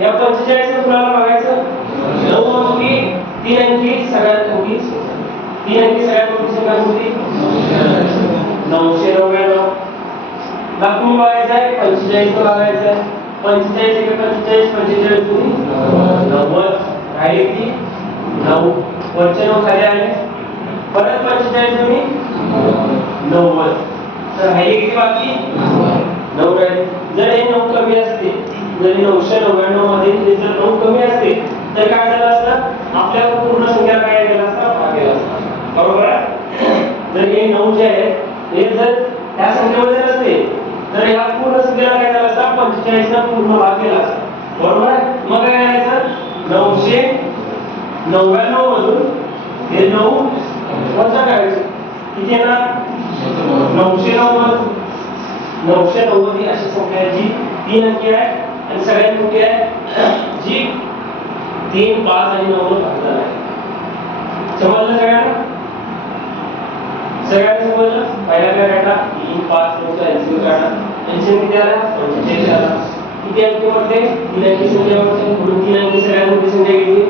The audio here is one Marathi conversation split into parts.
या 45 कुणाला बघायचं 9 अंकी 3 अंकी सगळ्यात मोठी संख्या 3 अंकी सगळ्यात मोठी संख्या कोणती 999 दाखवून बघायचं आहे 45 बघायचं आहे 45 एक 45 45 दुनी 90 राहिले किती 9 वरचे 9 खाली आले परत 45 दुनी 90 तर राहिले किती बाकी 9 राहिले जर हे 9 कमी असते जर 999 मध्ये हे जर 9 कमी असते तर काय झालं असतं आपल्याला पूर्ण संख्या काय गेला असता भागेला असता बरोबर आहे जर हे 9 जे आहे हे जर त्या संख्येमध्ये नसते तर या पूर्ण संख्येला काय झालं असता 45 चा पूर्ण भाग केला असता बरोबर आहे मग काय करायचं 999 मधून हे 9 वजा करायचे किती येणार 990 990 ही अशी संख्या आहे जी 3 अंकी आहे आणि सगळ्यात मोठी आहे जी 3 5 आणि 9 भागलेला आहे समजलं सगळ्यांना समजलं पहिला काय काढला 3 5 9 चा एलसीएम काढला एलसीएम किती आला 45 आला किती अंकी मध्ये 3 अंकी संख्या होती म्हणून 3 अंकी सगळ्यात मोठी संख्या घेतली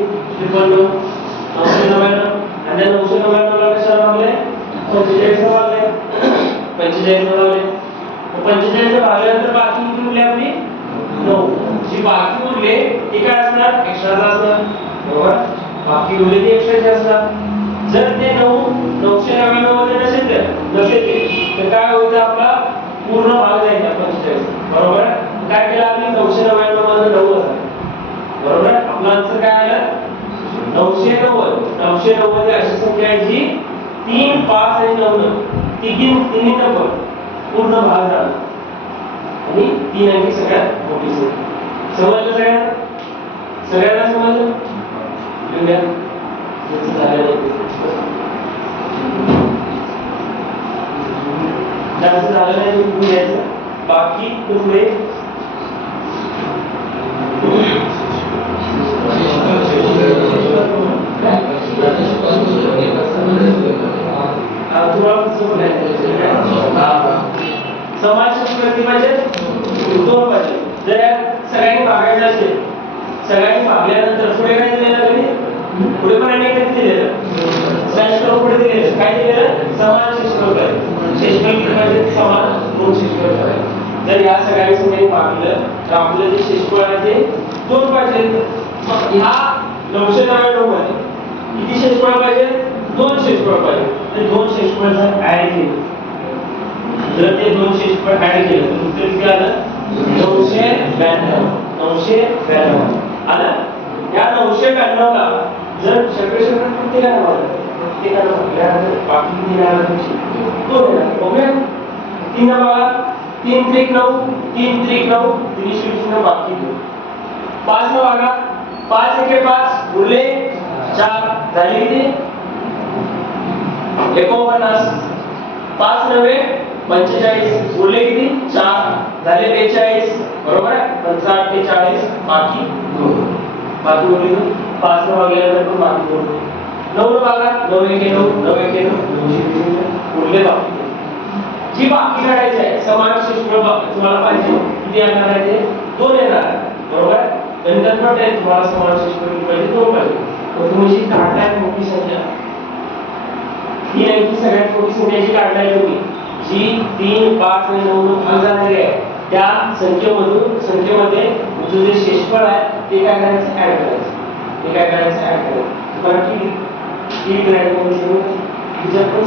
999 आणि 999 ला कशाला भागले 45 ला भागले 45 ला भागले 45 ला भागल्यानंतर बाकी किती उरले आपली 9 जी बाकी उरले ते काय असणार एक्स्ट्राचा असणार बरोबर बाकी उरले ते एक्स्ट्राचे असणार जर ते 999 मध्ये नसेल तर काय होईल आपला पूर्ण भाग जाईल 45 बरोबर काय केलं आम्ही 999 मध्ये 9 होता बरोबर आपला आन्सर काय आलं 990 अशी संख्या आहे जी 3 5 आणि 9 तिन्ही नंबर पूर्ण भाग झाला आणि 3 अंकी सगळ्यात मोठी संख्या समजलं सगळ्यांना समजलं लिहूया जास्त झालं नाही लिहून घ्यायचं बाकी पुढे समाज प्रतिमाचे 2 पाहिजे जर या सगळ्यांनी भागायचं असेल सगळ्यांनी भागल्यानंतर पुढे काय दिलेलं कधी पुढे पण आणि किती दिलेलं शास्त्र पुढे दिलेलं काय दिलेलं समान शेषफळ म्हणजे समान 2 शेषफळ करायचे जर या सगळ्यांनी सगळ्यांनी भागलं तर आपलं जे शेषफळ आहे ते 2 पाहिजे मग ह्या 999 मध्ये किती शेषफळ पाहिजे 2 शेषफळ पाहिजे तर 2 शेषफळ जर ऍड केले जर ते 2 शेषफळ ऍड केले तर उत्तर किती आलं 992 आलं या 992 ला जर शक्यशक्य प्रत्येकाला भागल्यानंतर बाकी किती राहणार 2 येणार ओके 3 बघा 3 त्रिक 9 3 त्रिक 9 3 बाकी 5 ला बघा 5 एके 5 उरले 4 झाले किती 49 5 नव्हे 45 उरले किती 4 झाले 42 बरोबर आहे 45 40 बाकी 2 बाकी उरले 5 ला भागल्यानंतर पण बाकी 2 9 ला बघा 9 एके 9 9 एके 9 उरले बाकी जी बाकी काढायची आहे समान शेषफळ तुम्हाला पाहिजे किती येणार आहे ते 2 येणार बरोबर गणितात म्हटलंय तुम्हाला समान शेषफळ किती पाहिजे 2 पाहिजे तर तुम्ही जी काढताय मोठी संख्या ही अंकी सगळ्यात मोठी संख्या जी काढलाय तुम्ही जी 3 5 आणि 9 भाग झालेली आहे त्या संख्येमध्ये तुझं जे शेषफळ आहे ते काय करायचं ऍड करायचं बाकी ठीक राहील जर पण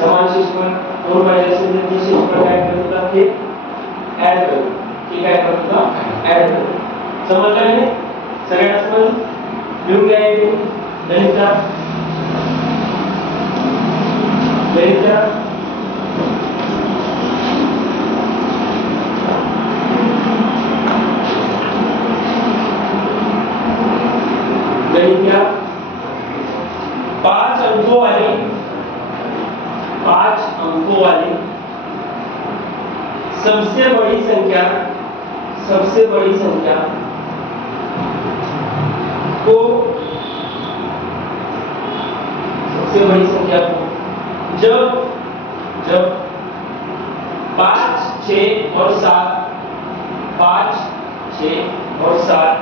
समान शेषफळ 2 पाहिजे असेल तर ते शेषफळ काय करतात ते ऍड करू ठीक आहे करतो ऍड करू समजलं नाही सगळ्यांना समजलं लिहून घ्या गणिता गणित 5 अंकों वाली सबसे बड़ी संख्या को जब 5 6 और 7 5 6 और 7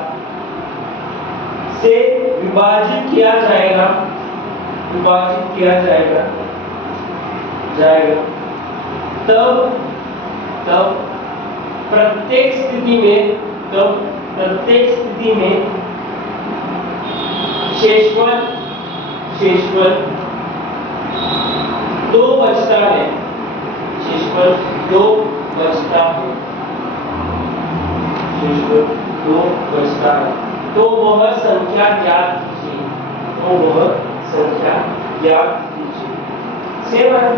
से विभाजित किया जाएगा, विभाजित किया जाएगा तब प्रत्येक स्थिति में शेषफल 2 बचता है, शेषफल 2 बचता है, शेषफल 2 बचता है, तो वह संख्या ज्ञात कीजिए, तो वह संख्या ज्ञात कीजिए। सेम है,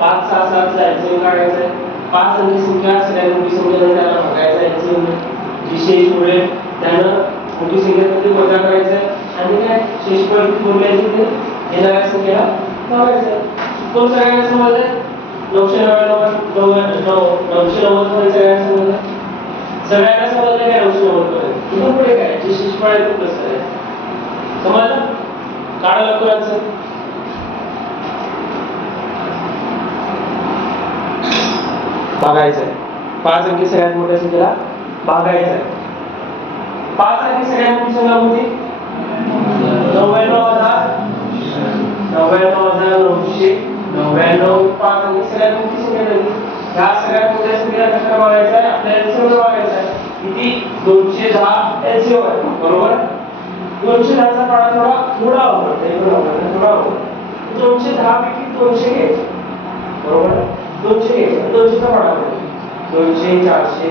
5 6 7 एलसीएम काढायचा आहे, 5 अंकी संख्या सगळ्यात मोठी संख्या आहे त्याला बघायचा एलसीएम जी शेष उरेल त्यानं मोठी संख्येमध्ये वजा करायचा आहे आणि काय शेषफळ किती उरल्याची ते येणाऱ्या संख्येला लावायचं। कोण सगळ्यांना समजलंय? 999 सगळ्यांना समजलं? सगळ्यांना समजलं काय 990 पर्यंत? इथून पुढे काय जे शेषफळ आहे ते कसं आहे समजलं? काढा लवकरच भागायचं 5 अंकी सगळ्यात मोठ्या संख्येला भागायचं 5 अंकी सगळ्यात मोठी संख्या कोणती 99,999 5 अंकी सगळ्यात मोठी संख्या झाली ह्या सगळ्यात मोठ्या संख्येला कशा भागायचं आहे आपल्याला एलसीएम भागायचं आहे किती 210 एलसीएम आहे बरोबर 210 चा पाडा थोडा थोडा 210 पैकी 200 घ्यायचे बरोबर 200 घ्यायचे 200 चा पाडा 200 400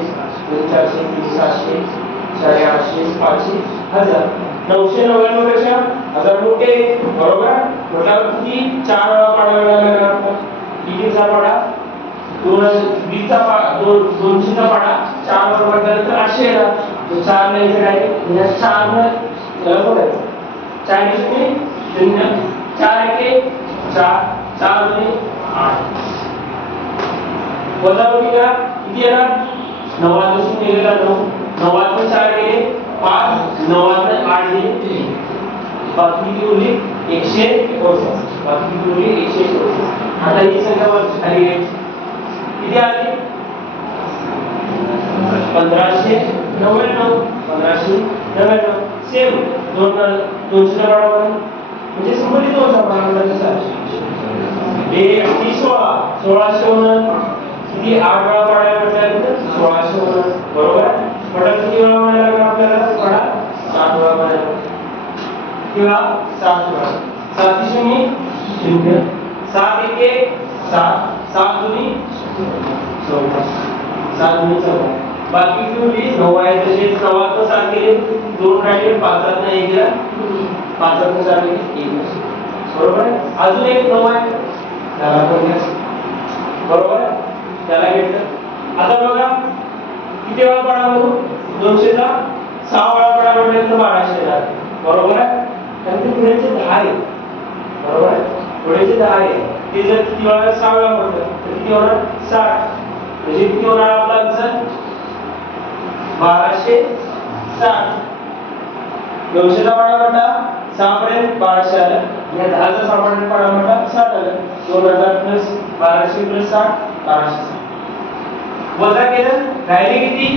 400 700 850 500 1000 999 पेक्षा 1000 मोठे बरोबर म्हटल्यावर किती 4 वेळा पाडा लागला आपण कितीचा पाडा 220 चा पाडा 200 चा पाडा 4 वेळा पडल्यानंतर 800 येणार तो 4 नाही काय या 4 ने त्याला बघायचं 40 ने 0 4 1 4 4 ने 8 वजाबाकी करा किती येणार 90 गेलेला 9 90 4 गेले 5 90 8 गेले बाकी किती उरली 169 बाकी किती उरली 169 आता ही संख्या खाली किती आली 1599 सेम 200 चा पाडा म्हणजे सिंपली 2 चा पाडा कसा 1600 होणार किती 8 वेळा पाडा म्हटल्यानंतर 1600 होणार बरोबर पडा किती वेळा पाडा लागणार आपल्याला पाडा 7 वेळा पाडा किंवा 7 वेळा 7 0 0 7 1 7 7 2 14 7 2 14 बाकी किती 9 आहे तसे 9 पण 7 केले 2 राहिले 5 ने 1 गेला 5 ने 7 गेले 1 बरोबर अजून एक 9 आहे त्याला पण घ्या बरोबर त्याला घेतलं आता बघा किती वेळा पाडा म्हणू 200 चा 6 वेळा पाडा म्हटल्यानंतर 1200 येणार बरोबर आहे आणि पुढेचे 10 आहे बरोबर आहे पुढेचे 10 आहे ते जर किती वेळा 6 वेळा पडलं तर किती होणार 60 म्हणजे किती होणार आपला आन्सर 1260 900 चा पाडा म्हटला 6 पर्यंत 1200 आलं या 10 चा सामान्य पाडा म्हटला 60 आलं 2000 प्लस 1200 प्लस 60 1260 वजा केलं राहिले किती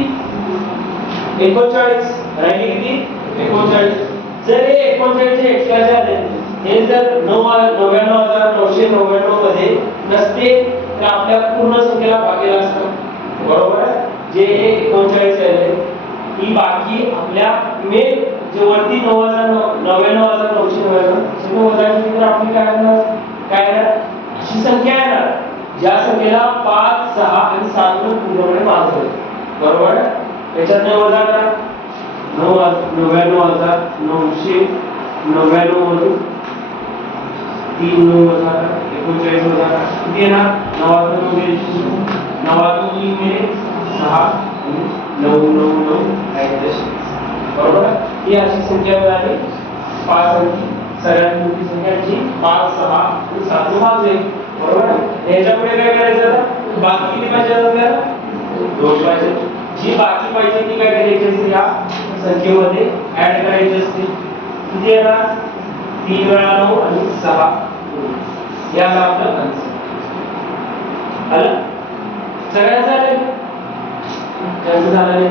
39 राहिले किती 39 जर हे 39 चे एक्स्ट्रा झाले हे जर 99999 मध्ये नसते तर आपल्या पूर्ण संख्येला भागेला असतं बरोबर जे 39 आहे ही बाकी आपल्या मेन जे वरती 99999 सगळं वजा केली तर आपली काय अशी संख्या येणार ज्या संख्येला 5 6 आणि 7 ने पूर्णपणे भागले बरोबर याच्यात वजा करा 99999 मधून 3 वजा करा 39 वजा करा किती येणार 99 मिळे 6 999 बरोबर ही अशी संख्या मिळाली 5 अंकी सगळ्यात मोठी संख्या जी 5 6 आणि 7 ने भागले बरोबर याच्या पुढे काय करायचं आता बाकी किती पाहिजे आपल्याला 2 पाहिजे जी बाकी पाहिजे ती काय करायची असते या संख्येमध्ये ऍड करायची असते किती येणार 3 वेळा 9 आणि 6 याला आपलं आन्सर आलं सगळ्यांचं आलं त्यांचं झालं नाही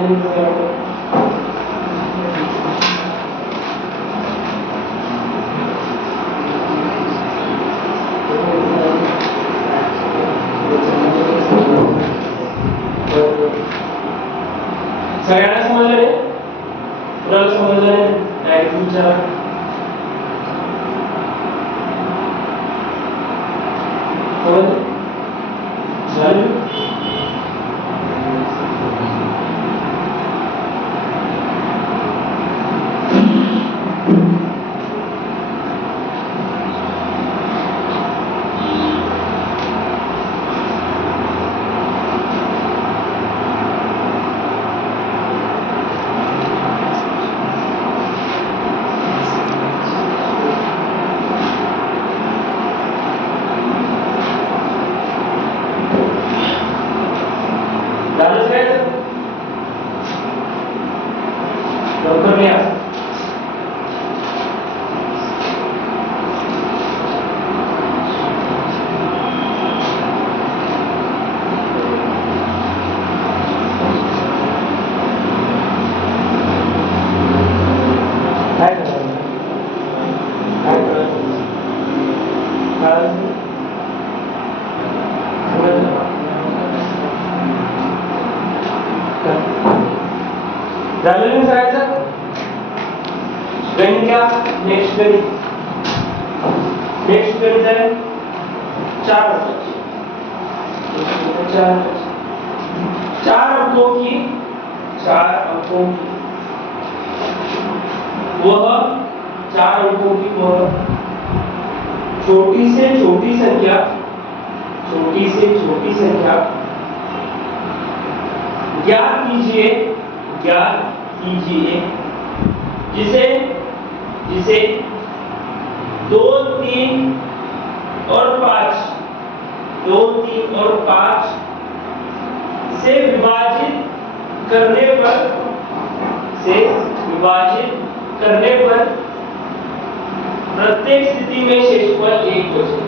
सगळ्यांना समजलं रे? कुणाला समजलं नाही? डायरेक्ट विचारा. समजलं? झालं? झालंच काय तर? लवकर लिहा. काय करायचं? काय करायचं? काय झालं नाही करायचं? गणित घ्या. नेक्स्ट गणित. नेक्स्ट गणित आहे 4 अंकाची. 4 अंकों की 4 अंकों की वह 4 अंकों की वह छोटी से छोटी संख्या, छोटी से छोटी संख्या ज्ञात कीजिए, ज्ञात कीजिए जिसे जिसे 2, 3 और 5 2, 3 और 5 से विभाजित करने पर प्रत्येक स्थिति में शेषफल 1 बचे.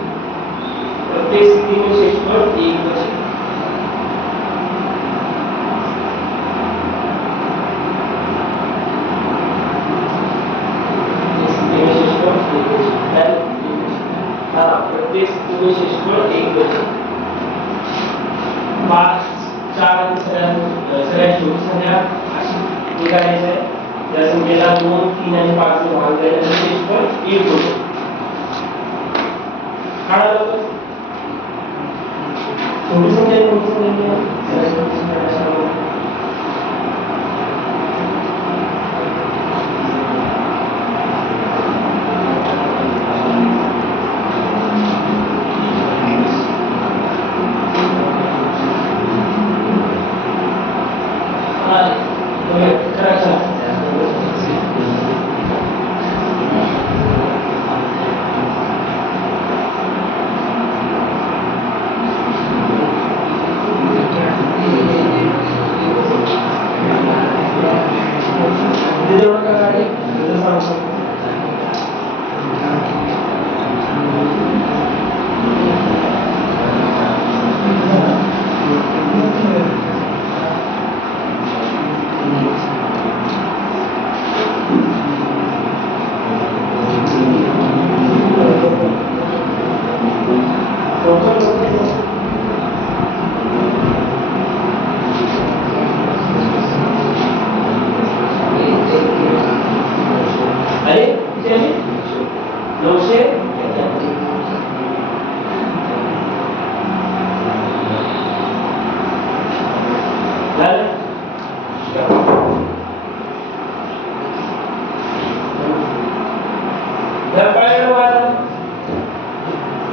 प्रत्येक स्थिति में शेषफल 1 बचे. प्रत्येक स्थिति में शेषफल 1 बचे. 5 4 सगळ्या छोटी संख्या अशी निघायची आहे. त्या संख्येला 2, 3 आणि 5 ने भाग दिल्यानंतर शेषफल 1 होते. काढा लवकर. छोटी संख्या मोठी संख्या सगळ्या छोटी संख्या अशा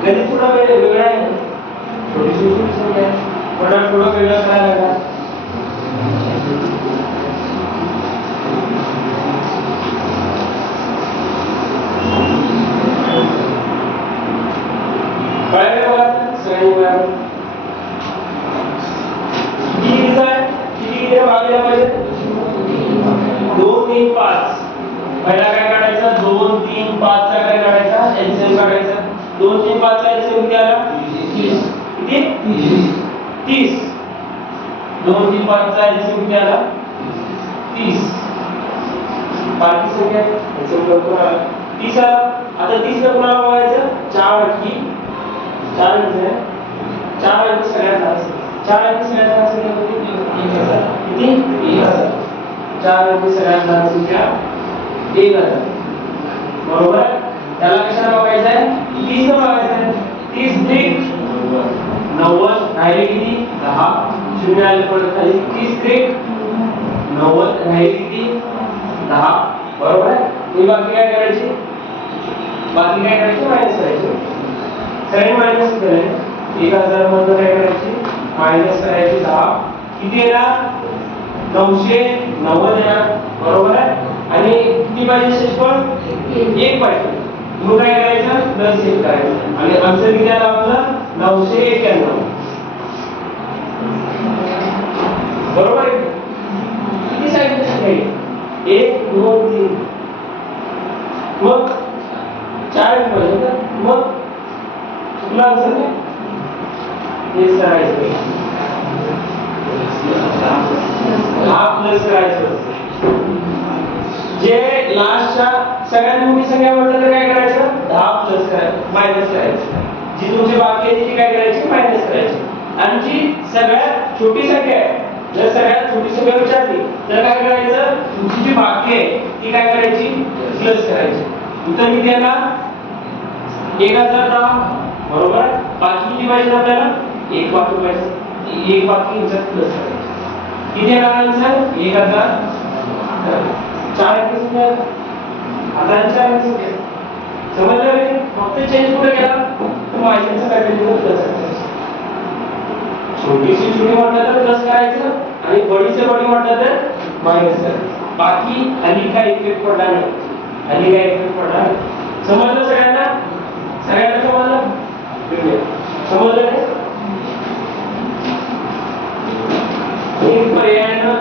गणित थोडा वेगळा आहे. थोडीशी संख्या आहे. थोडं वेगळं करायला लागला. काय बघा सगळ्यांनी बघा. किती भागलेला पाहिजे? 2, 3, 5. पहिला काय काढायचा? 2, 3, 5 चा काय काढायचा? एलसीएम काढायचा. 2, 3, 5 चा एलसीएम किती आला? 30. किती? 30. 2, 3, 5 चा एलसीएम किती आला? 30. बाकी संख्या एलसीएम लवकर आला. 30 आला. आता 30 ला पुन्हा बघायचं. 4 अंकी 4 म्हणजे 4 अंकी सगळ्यात जास्त. 4 अंकी सगळ्यात जास्त किती? 1000. किती? 1000. 4 अंकी सगळ्यात लहान संख्या 1000 बरोबर आहे. त्याला कशाला बघायचं आहे 30 ने बघायचं आहे. 30 त्रिक 90 राहिले किती 10 शून्य आले परत खाली 30 त्रिक 90 राहिले किती 10 बरोबर आहे. ही बाकी काय करायची मायनस करायची सगळे मायनस केले 1000 मधून काय करायची मायनस करायची 10 किती येणार 990 येणार बरोबर आहे. आणि किती पाहिजे शेषफळ 1 पाहिजे मग काय करायचं प्लस 1 करायचं आणि आन्सर किती आला आपला 991 बरोबर आहे. किती सांगितलं 1 2 3 मग 4 पाहिजे का मग चुकला आन्सर नाही हेच करायचं हा प्लस करायचं जे लास्टच्या सगळ्यात मोठी संख्या म्हटलं तर काय करायचं 10 प्लस करायचं मायनस करायचं जी तुमची बाकी आहे ती काय करायची मायनस करायची आणि जी सगळ्यात छोटी संख्या आहे जर सगळ्यात छोटी संख्या विचारली तर काय करायचं तुमची जी बाकी आहे ती काय करायची प्लस करायची. उत्तर किती आला 1010 बरोबर. बाकी किती पाहिजे आपल्याला 1 बाकी पाहिजे 1 बाकी याच्यात प्लस करायची किती येणार आन्सर 1000 4 अंकी संख्या आता 4 अंकी संख्या समजलं रे. फक्त चेंज कुठे केला तर मायनसचा पॅटर्न प्लस करायचं छोटीशी छोटी म्हटलं तर प्लस करायचं आणि बडीचे बडी म्हटलं तर मायनस करायचं. बाकी खाली काय इफेक्ट पडला नाही खाली काय इफेक्ट पडला नाही. समजलं सगळ्यांना समजलं समजलं नाही. एक पर्यायानं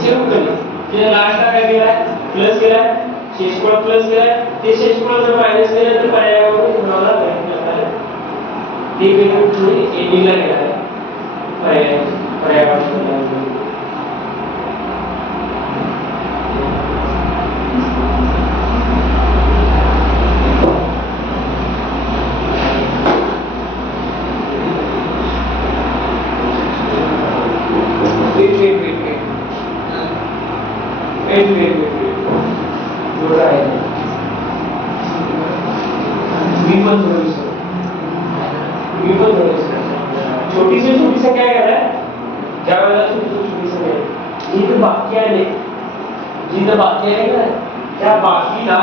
सेव्ह केलं जे लास्टला काय केलाय प्लस केलाय शेषफळ प्लस केलाय ते शेषफळ जर मायनस केलं तर पर्यायावरून तुम्हाला ते वेगळं तुम्ही एंडिंगला केलाय पर्यायावरून छोटी से छोटी संख्या काय आहे ज्या वेळेला छोटी संख्या जी तर बाकी आहे ना त्या बाकीला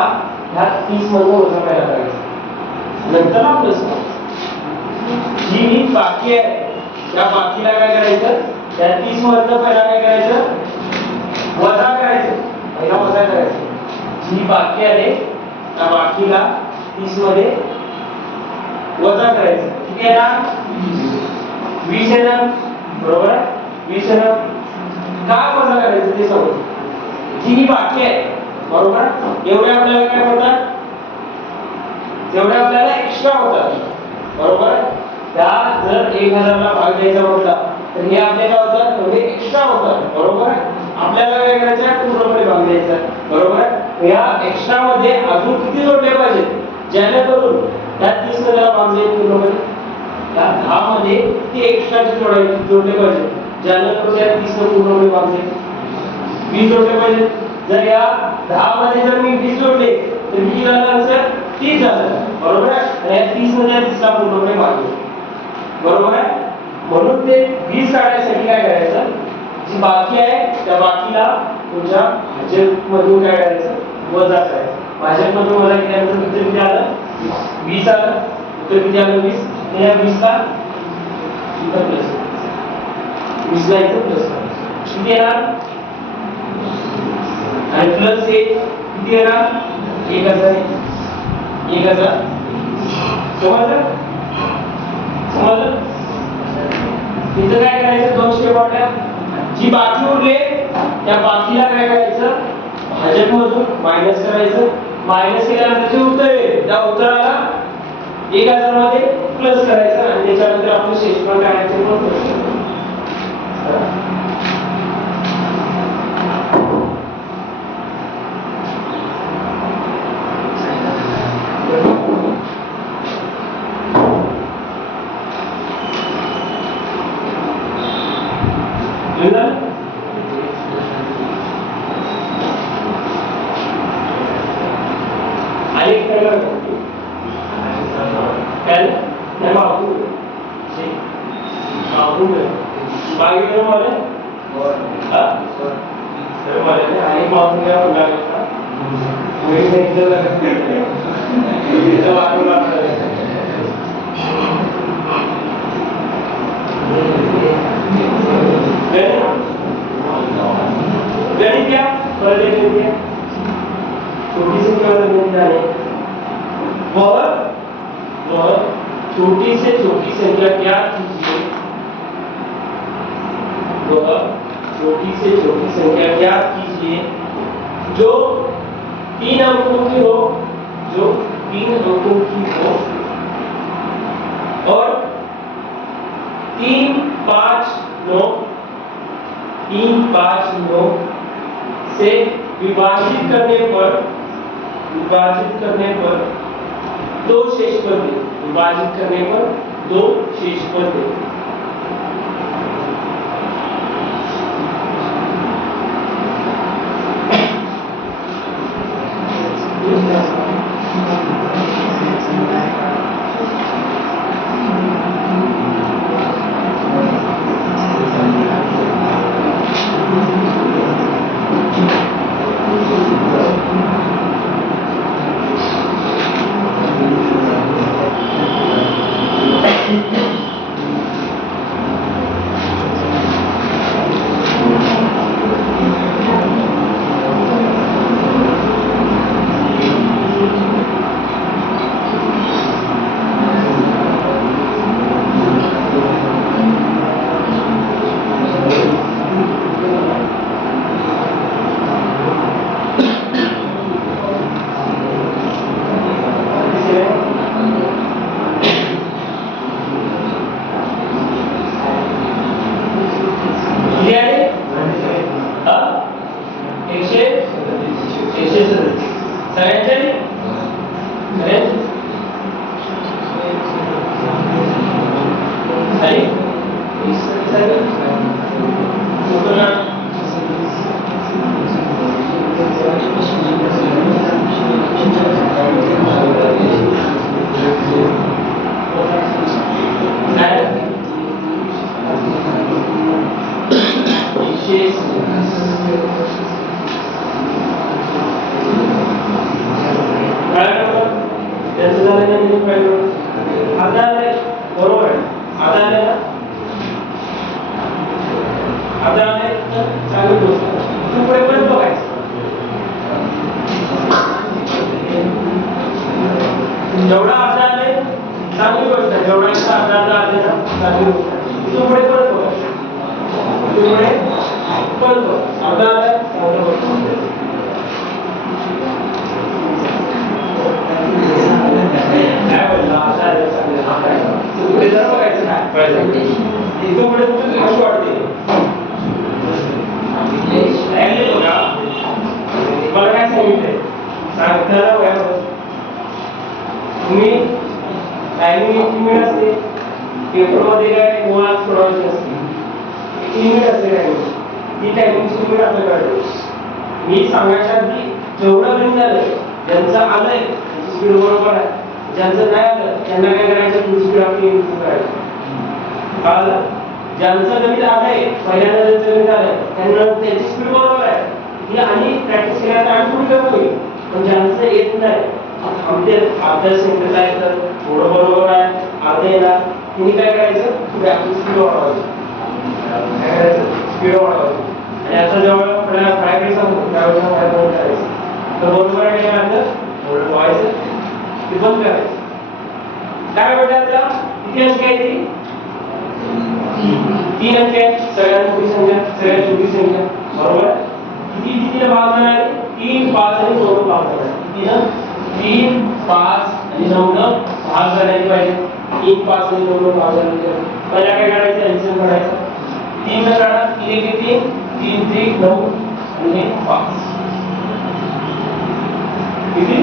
ह्या 30 मधून वजा करायला करायचं नंतर ना प्लस जी बाकी आहे त्या बाकीला काय करायचं त्या 30 मधनं पहिला काय करायचं वजा करायचं पहिला वजा करायचं जी बाकी आहे त्या बाकीला 30 मध्ये वजा करायचं किती येणार 20 येणार बरोबर आहे 20 येणार काय वजा करायचं ते समज जी बाकी आहे बरोबर एवढे आपल्याला काय होतात तेवढे आपल्याला एक्स्ट्रा होतात बरोबर त्या जर 1000 ला भाग द्यायचा म्हटला तर हे आपल्याला होतात म्हणजे एक्स्ट्रा होतात बरोबर आपल्याला काय करायचं आहे पूर्णपणे भाग द्यायचा बरोबर या एक्स्ट्रा मध्ये अजून किती जोडले पाहिजे जेणेकरून त्या 30 मध्ये भाग द्यायचे पूर्णपणे त्या 10 मध्ये ती एक्स्ट्राची जोडले पाहिजे जेणेकरून त्या 30 मध्ये पूर्णपणे भाग द्यायचे 20 जोडले पाहिजे. जर या 10 मध्ये जर मी 20 जोडले तर किती झालं आन्सर 30 झालं बरोबर आणि या 30 मध्ये 30 ला पूर्णपणे भाग बरोबर आहे. म्हणून ते 20 काढण्यासाठी काय करायचं जी बाकी आहे त्या बाकीला तुमच्या भाजक मधून काय करायचं वजा करायचं भाजक मधून वजा केल्यानंतर उत्तर किती आलं 20 आलं उत्तर किती आलं 20 आणि या 20 ला इथं प्लस 20 ला इथं प्लस किती येणार आणि प्लस हे किती येणार 1000 समजलं इथं काय करायचं 2 स्टेप वाटल्या जी बाकी उरले त्या बाकीला काय करायचं भाजक मधून मायनस करायचं मायनस केल्यानंतर जे उत्तर आहे त्या उत्तराला 1000 मध्ये प्लस करायचं आणि त्याच्यानंतर आपण शेषफळ काढायचं पण करू शकतो. केलं काय नाही मागू मागितलं मला तर मला आणि मागून घ्या लागेल का गणित क्या छोटी से क्या जाने वह छोटी से छोटी संख्या क्या कीजिए वह छोटी से छोटी संख्या क्या कीजिए जो 3 अंकों की हो जो 3 अंकों की हो और 3, 5, 9 से विभाजित करने पर दो शेष पद दे विभाजित करने पर 2 शेष पद दे जेवढा अर्धा आले चांगली गोष्ट आहे जेवढा अर्धा आले ना चांगली गोष्ट आहे इथून पुढे परत बघा इथून पुढे परत बघा अर्धा आला चांगली गोष्ट काय बोलला अर्धा आले चांगले पुढे जरा बघायचं काय इथून पुढे तुमची कशी वाटते बघा मला काय सांगितलंय सांगताना तुम्ही टायमिंग 1 मिनिट असते पेपरमध्ये काय मुळात सोडवायची असते 3 मिनिट असते टायमिंग ती टायमिंग 3 मिनिट आपल्याला कळते मी सांगायच्या आधी जेवढं गणित झालं ज्यांचं आलंय त्यांची स्पीड बरोबर आहे ज्यांचं नाही आलं त्यांना काय करायचं फुल स्पीड आपली इम्प्रूव्ह करायची कळलं ज्यांचं गणित आलंय पहिल्यांदा ज्यांचं गणित आलंय त्यांना त्यांची स्पीड बरोबर आहे ती आणि प्रॅक्टिस केल्यानंतर आणि थोडी कमी होईल पण ज्यांचं येत नाही अभ्यास काय तर थोडं बरोबर आहे अर्धे येणार तुम्ही काय करायचं आपली स्पीड वाढवायची काय करायचं स्पीड वाढवायची आणि आता जेव्हा आपल्याला फ्राय करायचं सांगतो त्यावेळेस फ्राय बंद करायचं तर बरोबर आहे काय अर्ध थोडं व्हायचं ते बंद करायचं काय म्हणतात त्या किती अंक आहे ती 3 अंक आहे सगळ्यात मोठी संख्या सगळ्यात छोटी संख्या बरोबर किती कितीला भाग जाणार 3 5 आणि 9 भाग जाणार किती ना 3 5 आणि 9 भाग करायचे पाहिजे 3 5 आणि 9 भाग करायचे पहिला काय करायचं एलसीएम काढायचं 3 ला काढा 3 1 3 3 3 9 आणि 5 किती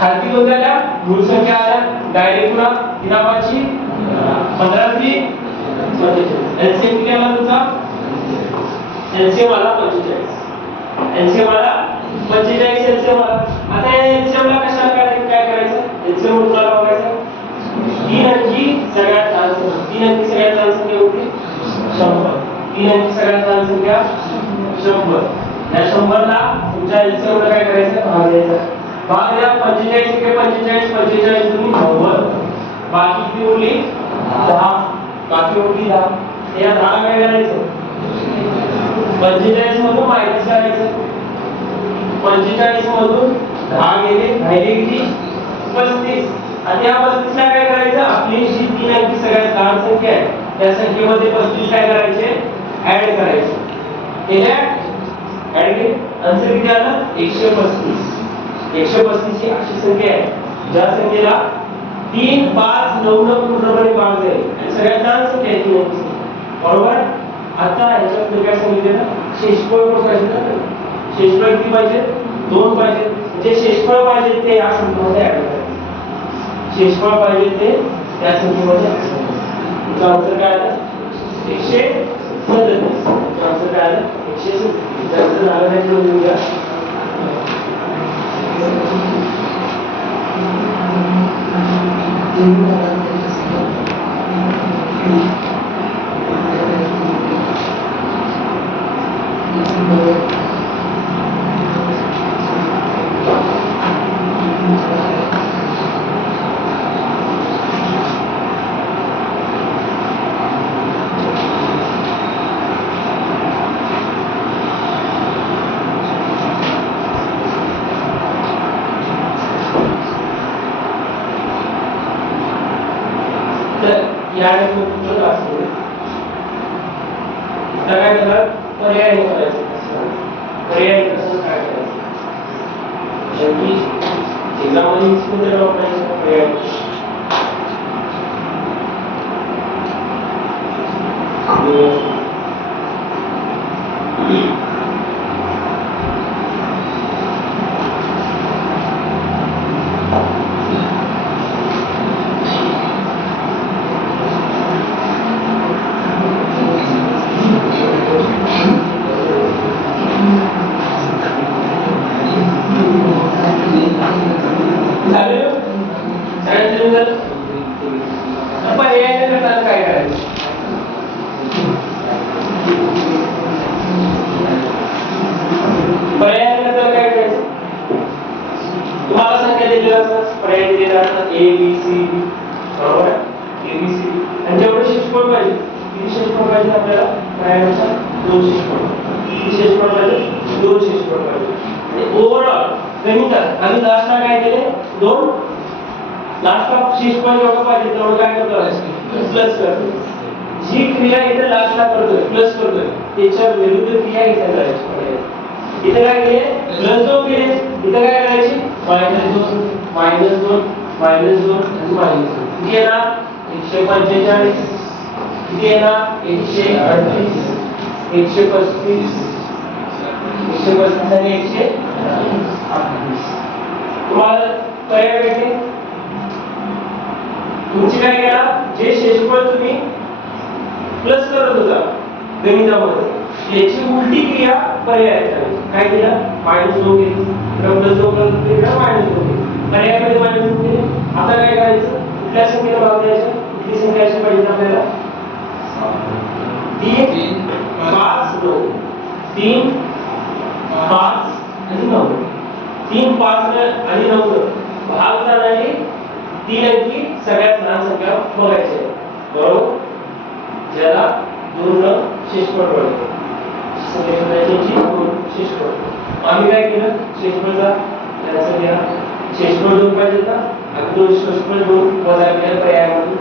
खालती बघायला मूळ संख्या आल्या डायरेक्ट पुन्हा 3 5 15 3 एलसीएम किती आला तुमचा एलसीएम आला 45 एलसीएम आला 45 एलसीएम आला आता तीन अंकी सगळ्यात लहान संख्या 100. या 100 ला तुमच्या LCM ला काय करायचं भाग द्यायचा. भाग द्या 45 एके 45 45 तुम्ही 90. बाकी किती उरली 10. बाकी उरली 10. या 10 ला काय करायचं 45 मधून मायनस करायचं. 45 मधून 10 गेले राहिले किती 35. आणि या 35 ला काय करायचं आपली जी तीन अंकी सगळ्यात लहान संख्या आहे त्या संख्येमध्ये 35 काय करायचे ऍड करायचे. केल्या ऍड केले आन्सर किती आलं 135. 135 ही अशी संख्या आहे ज्या संख्येला 3 5 9 न पूर्णपणे भाग जाईल आणि सगळ्यात लहान संख्या आहे तीन अंकी. बरोबर. आता ह्याच्यात काय सांगितलं ना शेषफळ पण पाहिजे ना. शेषफळ किती पाहिजे 2 पाहिजे. जे शेषफळ पाहिजे ते या संख्येमध्ये ऍड करायचे. शेषफळ पाहिजे ते त्या संख्येमध्ये तुमचा आन्सर काय आला 137. तुमचा आन्सर काय आला 137. जास्त झालं नाही तर लिहून घ्या. या तुमचं क्लास मध्ये काय करणार पर्याय करायचं. पर्याय कसं काय करायचं शेवटी एक्झाम मध्ये सुंदर वापरायचं पर्याय. जी क्रिया इथे लास्टला करतोय प्लस करतोय त्याच्या विरुद्ध क्रिया इथे करायची. इथे काय केले प्लस 2 केले इथे काय करायची -2 -2 -2 आणि -2. किती येणार 145. किती येणार 138 135 135 आणि 128. तुम्हाला पर्याय भेटले. तुमची काय केला जे शेषफळ तुम्ही प्लस करत होता गणितामध्ये याची उलटी क्रिया पर्याय काय केला -2 केली +2 करत केला -2 केली. पर्यायामध्ये -2 केले. आता काय करायचं कुठल्या संख्येला भाग द्यायचा किती संख्या अशी पाहिजे आपल्याला 3 5 9 3 5 आणि 9. 3 5 आणि 9 भाग जाणारी तीन अंकी सगळ्यात लहान संख्या बघायची आहे. बरोबर. ज्याला 2 न शेषफळ पडतो संख्या शोधायची 2 शेषफळ. आम्ही काय केलं शेषफळचा त्याचा घ्या शेषफळ 2 पाहिजे का आणि 2 शेषफळ 2 वजा केलं पर्यायामधून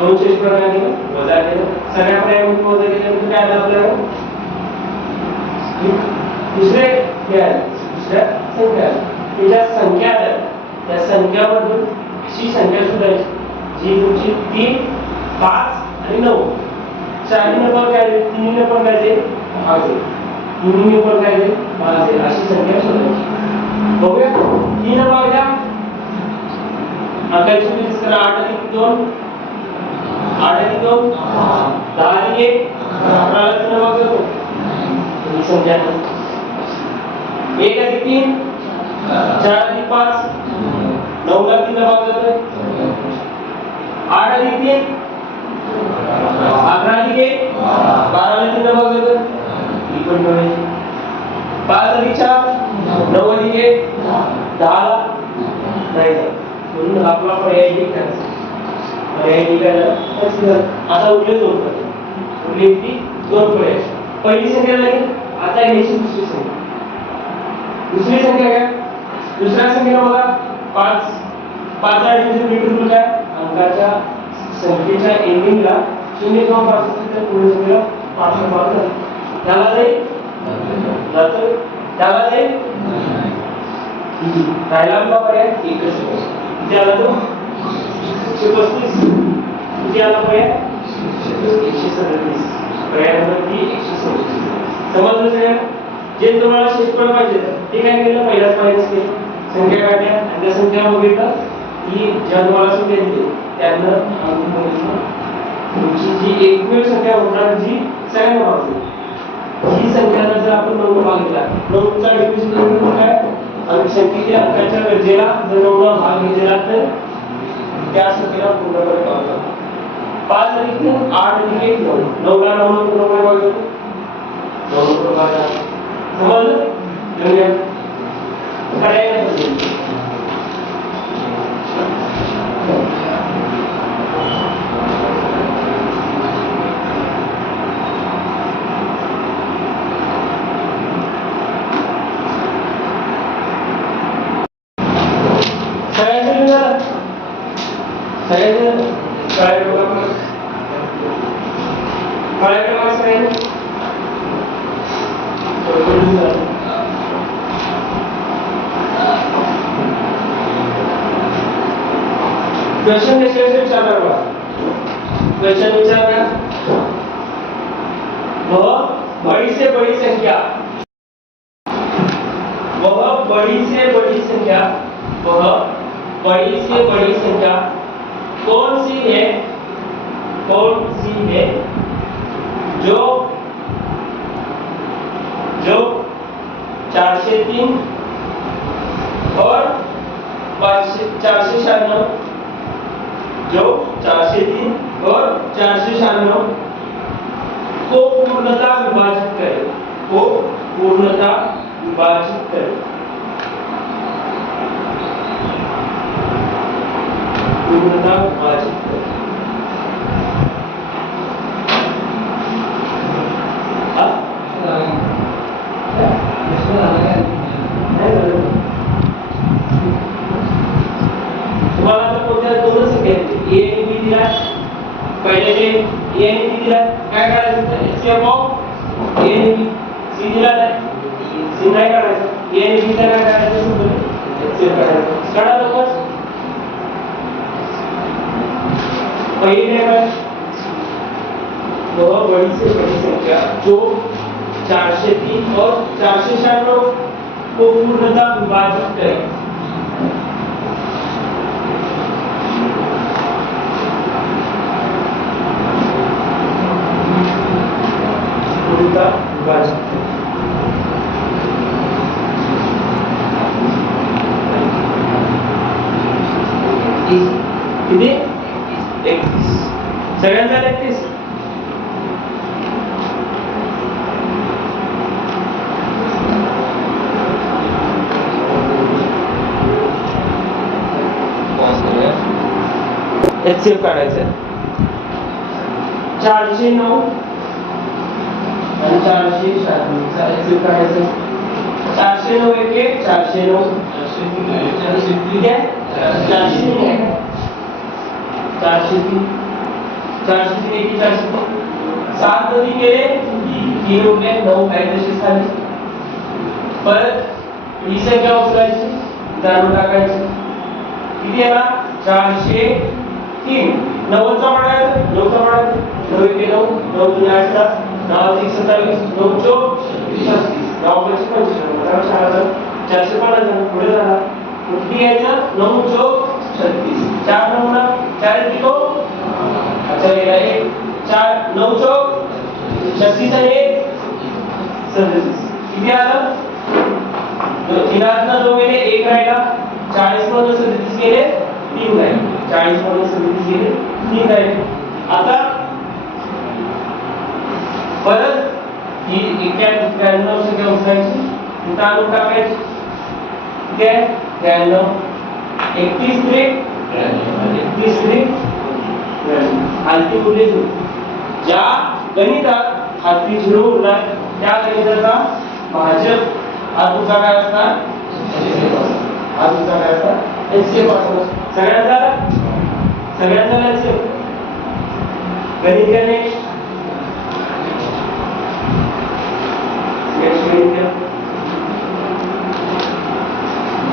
2 शेषफळ काय केलं वजा केलं. सगळ्या पर्यायामधून वजा केल्यानंतर काय आलं आपल्याला दुसरे घ्या दुसऱ्या संख्या त्याच्या संख्या आल्या त्या संख्यामधून अशी संख्या शोधायची जी तुमची 3 5 आणि 9. 4 ने पण काय 3 ने पण काय भाग आहे 3 ने पण काय भाग आहे अशी संख्या शोधायची. बघूया 3 भाग द्या. आता तुम्ही करा 8 अधिक 2 8 अधिक 2 10 अधिक 1 11 ला 3 भाग देतो. ही संख्या 1 अधिक 3 4 अधिक 5 9 ला 3 भाग देतोय. 8 अधिक 3 11 अधिक 1 12 ला 3 भाग जातो ही पण ठेवायची 5 अधिक 4 9 अधिक 1 10 ला नाही जात म्हणून आपला पर्याय ठीक आहे पर्याय ठीक आहे आता उरले 2 पर्याय उरली ती 2 पर्याय पहिली संख्या झाली आता घ्यायची दुसरी संख्या दुसरी संख्या काय दुसऱ्या संख्येला बघा 5 5 चा डिव्हिजन रूल काय अंकाच्या संख्येच्या एंडिंगला 0.5 असेल तर पुढे संख्येला 5 ने भाग जातो त्याला जाईल जातो त्याला जाईल राहिला आपला पर्याय एकच किती आला तो 135 किती आला पर्याय 137 पर्याय नंबर 137 समजलं सगळ्यांना जे तुम्हाला शेषफळ पाहिजे ते काय केलं पहिलाच मायनस केलं संख्या काढल्या आणि त्या संख्या बघितलं की ज्या तुम्हाला संख्या दिली त्यातनं अंक बघितलं तुमची जी एकमेव संख्या होणार जी सगळ्यांना भागली ही संख्याला जर आपण 9 भाग दिला 9 चा डिव्हिजन रूल काय आणि संख्येच्या अंकाच्या गरजेला जर 9 ला भाग दिला तर त्या संख्येला पूर्णपणे भाग जातो 5 अधिक 3 8 अधिक 1 9 9 ला 9 ने पूर्णपणे भाग जातो 9 ने भाग जातो समजलं म्हणजे करायला पाहिजे क्वेश्चन कैसे विचारना होगा क्वेश्चन विचारना वह बड़ी से बड़ी संख्या वह बड़ी से बड़ी संख्या वह बड़ी से बड़ी संख्या कौन सी है जो जो 403 और 496 जो 403 और 496 को पूर्णतः विभाजित करे को पूर्णतः विभाजित करे पूर्णतः विभाजित करे तुम्हाला तर कोणत्या दोनच संख्या ए आणि बी दिला पहिले जे ए आणि बी दिला काय करायचं एचसीएफ ऑफ ए आणि बी सी दिला नाही सी नाही काढायचं ए आणि बी चा काय करायचं एचसीएफ काढायचं काढा लवकर पहिले काय वह बड़ी से बड़ी संख्या जो 403 और 496 को पूर्णतः विभाजित करे विभाजित किती 31 सगळ्यांना 31 एचसीएफ काढायचं 409 आणि 496 चा एचसीएफ काढायचं 409 एक 409 ठीक आहे 403 403 एक 403 7 कधी केले 3 उरले 9 कायदेशीर झाले परत ही संख्या उचलायची जाणून टाकायची किती आला 403 90 चा वाढायचा 9 चा वाढायचा 9 1 9 9 2 18 9 1 27 9 4 36 9 5 45 450 पुढे झाला किती घ्यायचं 9 4 36 4 9 4 किलो अच्छा गेला 1 4 9 4 36 आणि 37 किती आलं तीनातनं 2 गेले 1 राहिला 40 मधून 37 गेले 3 राहिले 40 मधून 37 गेले 3 राहिले आता परत ही 91 संख्या उचलायची इथं आणून टाकायची. ठीक आहे 93 31 त्रिक 31 त्रिक खालती उरले झिरो. ज्या गणितात खालती झिरो उरला त्या गणिताचा भाजक हा तुमचा काय असणार हा तुमचा काय असणार एचसीएफ असणार. सगळ्यांचा एचसीएफ गणित का नेक्स्ट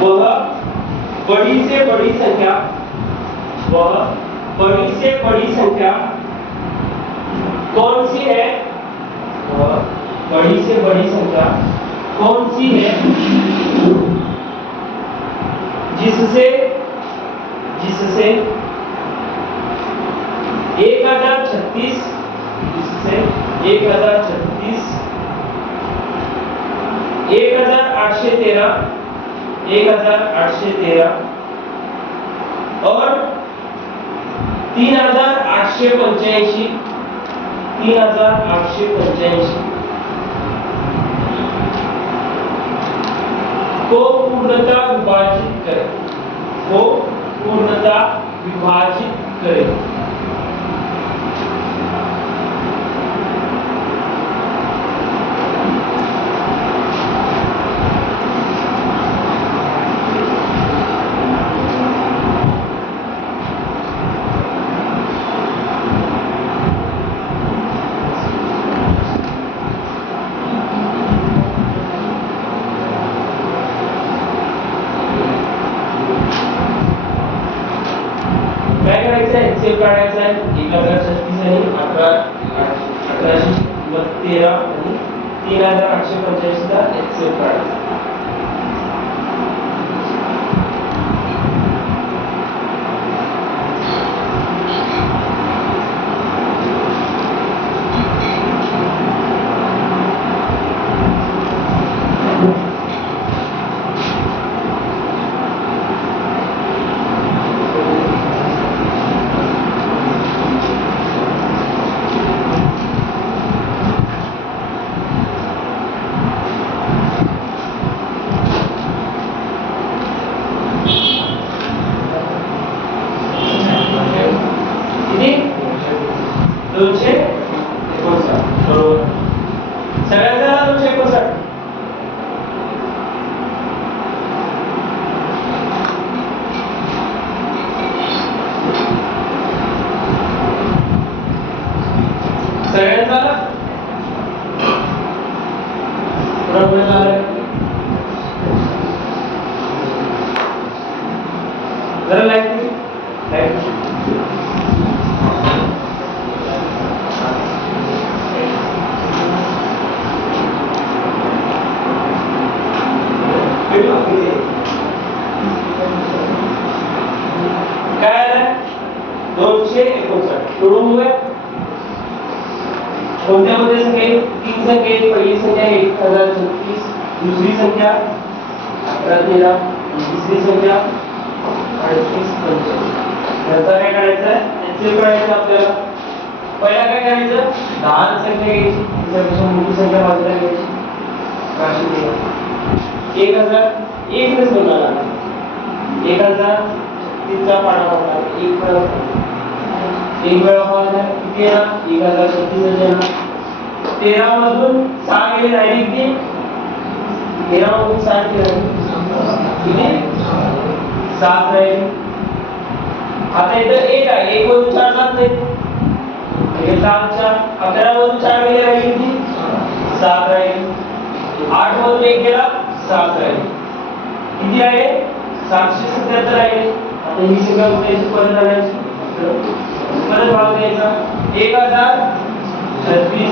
वह बड़ी से बड़ी संख्या वह बड़ी से बड़ी संख्या कौन सी है वह बड़ी से बड़ी संख्या कौन सी है जिससे जिससे 1036 जिससे 1036 1813 और 3885 को पूर्णतः विभाजित करें को पूर्णतः विभाजित करें. एचसीएफ काढायचा आहे 1036 आणि 1813 आणि 3885 चा एचसीएफ काढायचा. जरा लाईट काय आलं 259 सोडून बघूया. कोणत्या मध्ये संख्या तीन संख्या पहिली संख्या 1036 दुसरी संख्या 1113 तिसरी संख्या 3845. याचा काय करायचं आहे एचसीएफ काढायचं आपल्याला. पहिला काय करायचं लहान संख्या घ्यायची त्याच्यापेक्षा मोठी संख्या बाजूला घ्यायची. 1000 एकच बनवणार 1036 चा पाडा होणार एक वेळा पाहणार किती आहे 1036 येणार. 13 मधून 6 गेले राहिले किती 13 मधून 6 गेले किती 7 राहिले. आता इथं 1 आहे 1 मधून 4 जात नाही हे 7 4 11 मधून 4 गेले राहिले किती 7 राहिले. 8 मधून 1 गेला 7 राहिले किती आहे 777 राहिले. आता ही संख्या उद्याची परत आणायची परत भाग द्यायचा 1036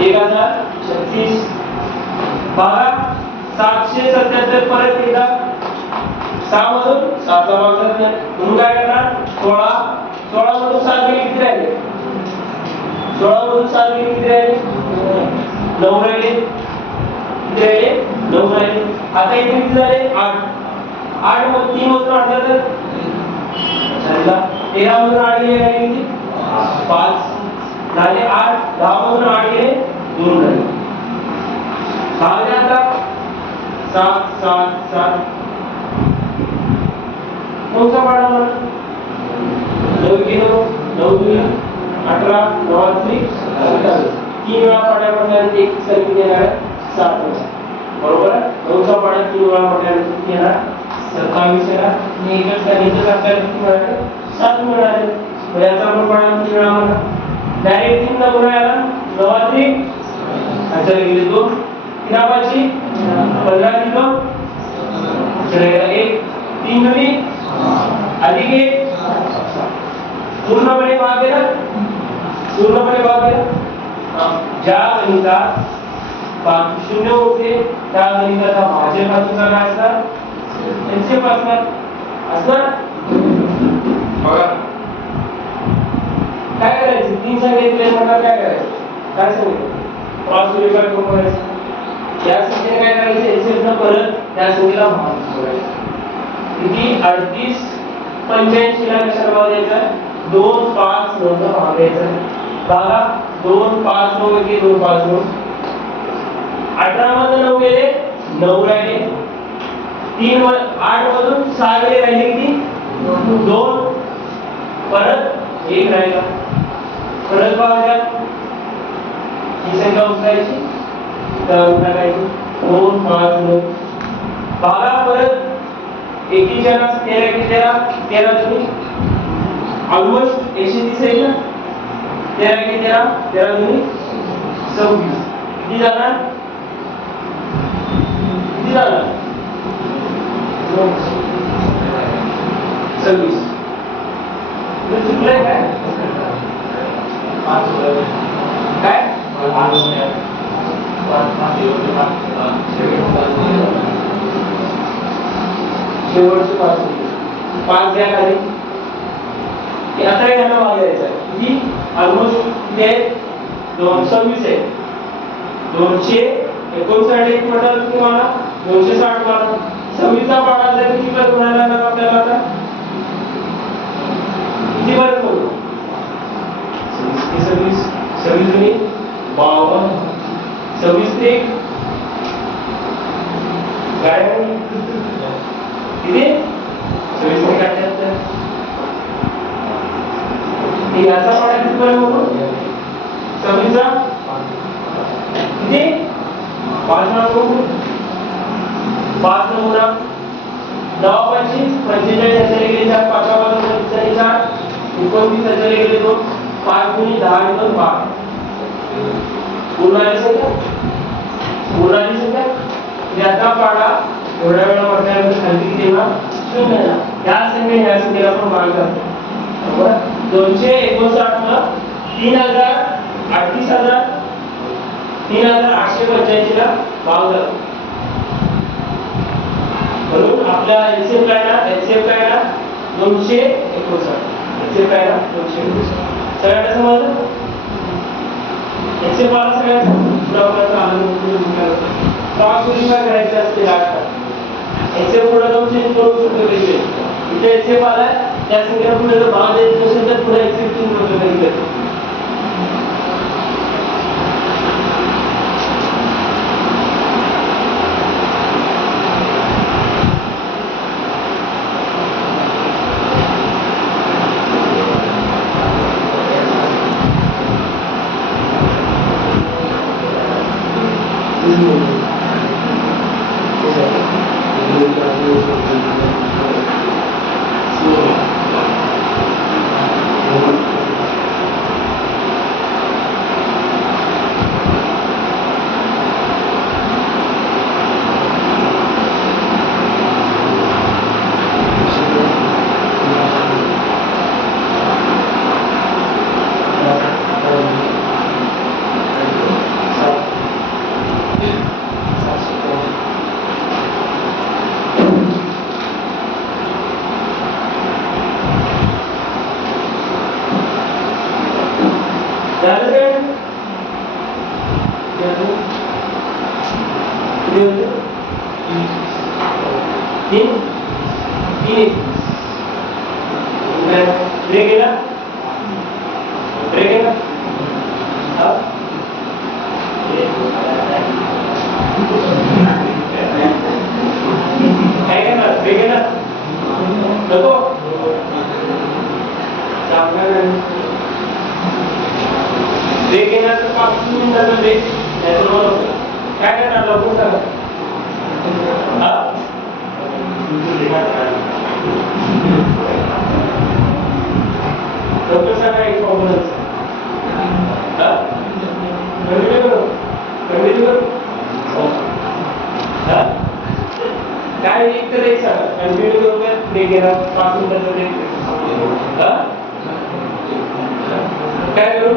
1036 बघा 777 परत एकदा 6 मधून 7 चा भाग करत नाही म्हणून काय करणार 16 मधून 7 गेले किती राहिले 16 मधून 7 गेले किती राहिले 9 राहिले किती राहिले 9 राहिले. आता इथे किती झाले 8 मधून 3 मधून 8 जातात म्हणला 13 मधून 8 गेले काय किती 5 झाले 8 10 मधून 8 गेले 2 झाले भाग आता 7 7 7 कोणता पाडा मला 9 किलो 9 2 18 9 3 तीन वेळा पाड्या पडल्यानंतर एक संख्या येणार 7 बरोबर आहे 9 चा पाडा 3 वेळा पडल्यानंतर किती येणार 27 येणार आणि एकच संख्येचा आपल्याला किती मिळाले 7 मिळाले म्हणजे याचा आपण पाडा किती वेळा मला डायरेक्ट 3 ला गुणा आला 9 3 अच्छा गेले 2 किनापाची 15 किलो चलेगा 1 3 दुनी अधिक 1 पूर्णपणे भाग गेला पूर्णपणे भाग गेला ज्या गणितात बाकी शून्य होते त्या गणिताचा भाजक हा तुझा काय असणार एलसीएम असणार बघा काय करायचं तीन संख्या दिले म्हणतात काय करायचं काय सांगितलं क्रॉस वेरीफाय करून करायचं या संख्येने काय करायचं एलसीएम न परत त्या संख्येला भाग करायचा किती 38 85 ला कशाला भाग द्यायचा 2 5 9 ला भाग द्यायचा बघा 2 5 9 1 2 5 9 18 मधून 9 गेले 9 राहिले 3 8 मधून 6 गेले राहिले किती 2 परत 1 राहिला परत बघा ही संख्या उचलायची तर टाकायची 2 5 9 बघा परत 21 ला 13 किती 13 तुम्ही ऑलमोस्ट 130 आहे ना 13 किती 13 तुम्ही 26 किती जाणार किती जाणार 26 हे चुकलंय काय काय शेवटचे 5 द्या खाली की आता याला भाग द्यायचा आहे किती ऑलमोस्ट किती आहे 226 आहे 259 म्हटलं तुम्हाला 260 मला 26 चा पाडा जर किती परत म्हणायला लागला आपल्याला आता किती परत करू 26 26 दुनी 52 26 ते काय किती 26 ने काढतात हे याचा पाडा किती परत बघू 26 चा किती 5 ला बघू 5 नमुना 9 25 45 चले गेले 4 5 वाजून चले 4 29 चले गेले 2 5 गुणी 10 2 12 पूर्णाली संख्या याचा पाडा एवढ्या वेळा पडल्यानंतर खाली किती येणार 0 येणार या संख्येने या संख्येला आपण भाग करतो बरोबर 259 ला 3000 3885 ला भाग करतो म्हणून आपल्या एलसीएम काय ना 259 एलसीएम काय ना 259 सगळ्यांना समजलं एलसीएम वाला सगळ्यांना पुढाकाराचा आनंद क्रॉस वेरीफाय करायचे असते लागतात एलसीएम पुढे जाऊन चेंज करू शकतो वेगळे इथे एलसीएम आला त्या संख्येला पुढे जर भाग द्यायचा नसेल तर पुढे एलसीएम चेंज करू शकतो ब्रेक आहे ना, ब्रेक आहे ना, हा काय करणार, ब्रेक आहे ना, नको ब्रेक येणार तर 5 मिनिटाचा ब्रेक काय करणार लवकर सांगा, लवकर सांगा एक प्रॉब्लेम कंटिन्यू करू, कंटिन्यू करू काय एक तर एक सांगा, कंटिन्यू करू का ब्रेक येणार 5 मिनिटाचा ब्रेक काय करू,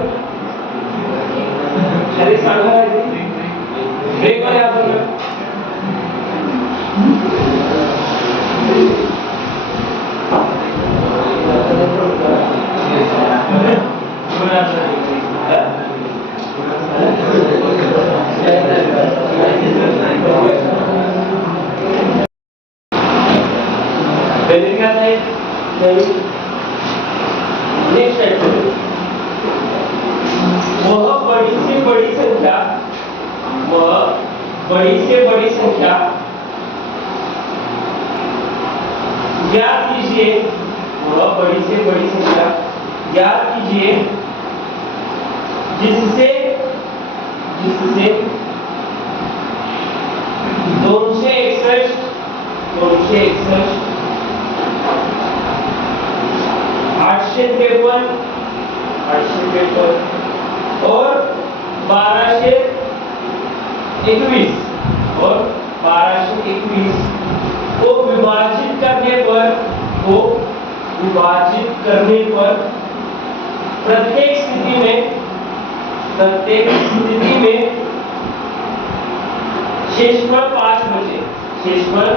अरे सांगा ब्रेक मध्ये आपण वह बड़ी से बड़ी संख्या, वह बड़ी से बड़ी संख्या ज्ञात कीजिए, वह बड़ी से बड़ी संख्या ज्ञात कीजिए जिससे 261 853 और 1221 को विभाजित करने पर प्रत्येक स्थिति में शेषफल 5 बचे, शेषफल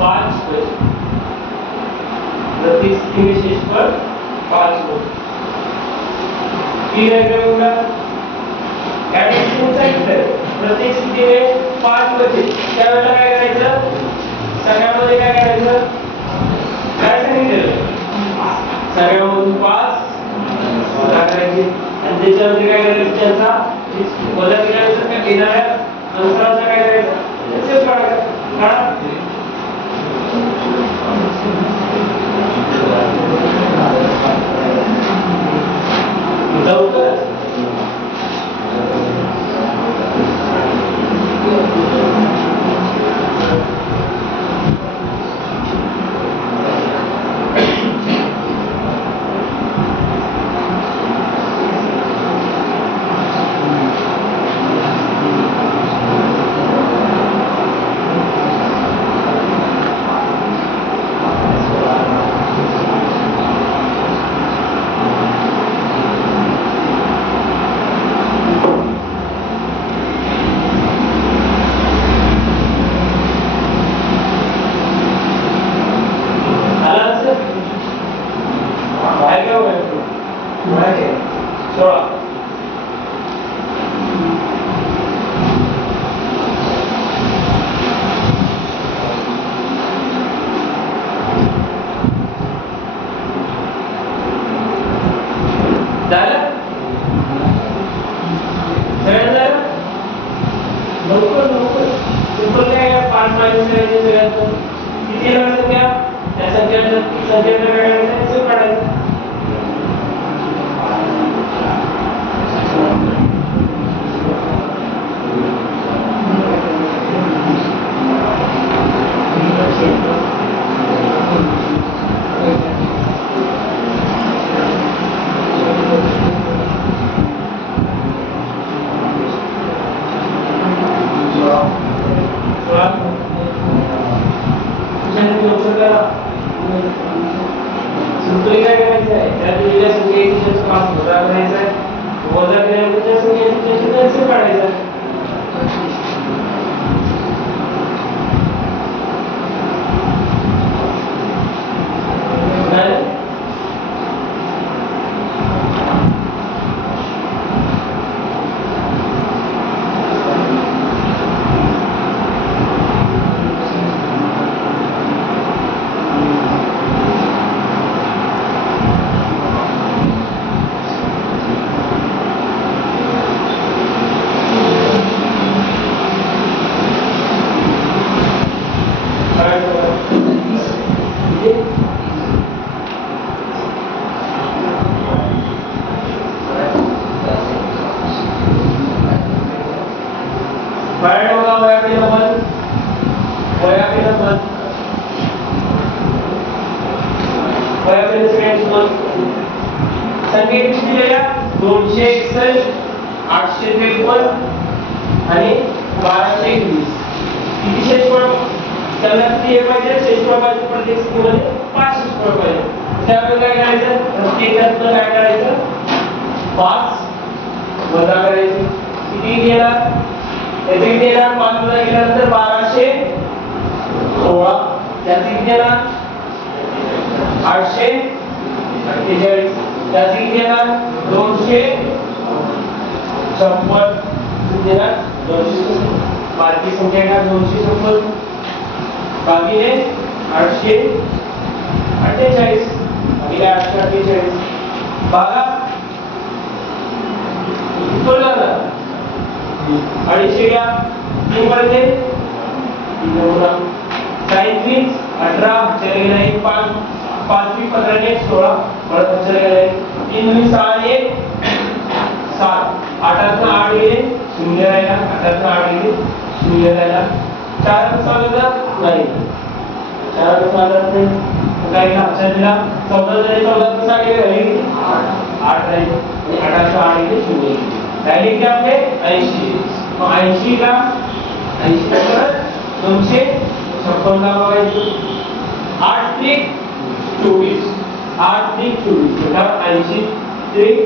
5 बचे, प्रत्येक स्थिति में शेषफल 5 बचे। प्रत्येक स्थिती में 5 बचे, त्यावेळेला काय करायचं, सगळ्यामध्ये काय करायचं, काय सांगितलं, सगळ्यामधून 5 वजा करायचे आणि त्याच्यामध्ये काय करायचं, त्याचा वजा केल्यानंतर काय येणाऱ्या अंतराचा काय करायचं, एक्सेस काढायचा, लवकर संख्या किती दिलेल्या 261 853 आणि 1221 किती शेषफळ त्याला किती हे पाहिजे शेषफळ पाहिजे प्रत्येक स्थितीमध्ये 5 शेषफळ पाहिजे त्यावेळेला काय करायचं प्रत्येकातलं काय करायचं 5 वजा करायचं किती गेला याचे किती येणार 5 वजा केल्यानंतर 1216 त्याचे किती येणार 848 त्याचे किती येणार 256 किती येणार 200 बाकी संख्या येणार 256 भागिले 848 भागिले 848 भागा किती झालं 250 घ्या 3 परत 23 18 चले गेला 1 5 5 15 ने 16 परत चले गेला 3 2 6 1 7 8 8 गेले 0 राहिला 8 8 गेले 0 राहिला 4 चालला नाही 4 चालला नाही काय लक्षात दिला 14 जरी 14 कसा गेले 8 राहिले 8 8 गेले 0 राहिले की आपले 80 मग 80 का 80 परत 256 ला बघायचं 8 3 24 8 3 24 म्हणजे 80 3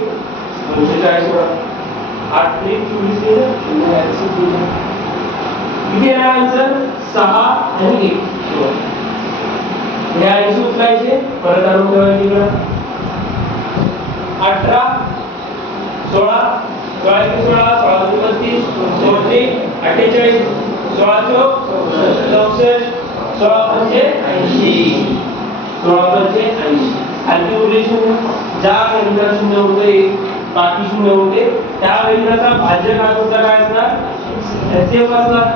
240 वर 8 3 24 किती येणार आन्सर 6 आणि 1 हे 80 उचलायचे परत आणून ठेवायचे इकडे 18 16 16 16 32 34 48 16 64 16 म्हणजे 80 16 म्हणजे 80 आणि रिलेशन ज्या वेळेला शून्य होते बाकी शून्य होते त्या वेळेचा भाज्य काय होता काय असणार एचएफ असणार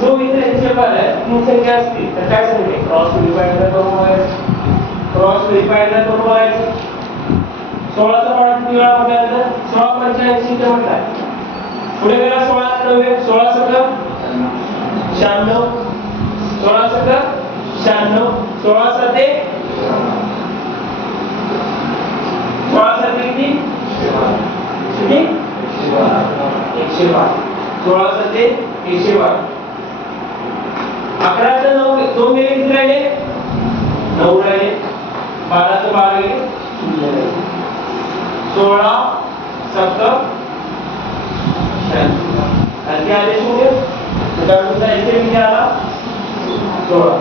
जो इथे एचएफ आहे तीन संख्या असतील तर काय सांगते क्रॉस व्हेरिफायला करून बघायचं क्रॉस व्हेरिफायला करून बघायचं 16 चा पार्ट किती वेळा बघायचा 16 85 चा म्हटलाय पुढे गेला 16 9 16 सगळं 96 16 सगळं 96 16 साते 16 साते किती 112 16 साते 112 11 चा 9 2 गेले किती राहिले 9 राहिले 12 चा 12 गेले 0 राहिले 16 17 आणखी आले शून्य त्यानंतर इथे किती आला 16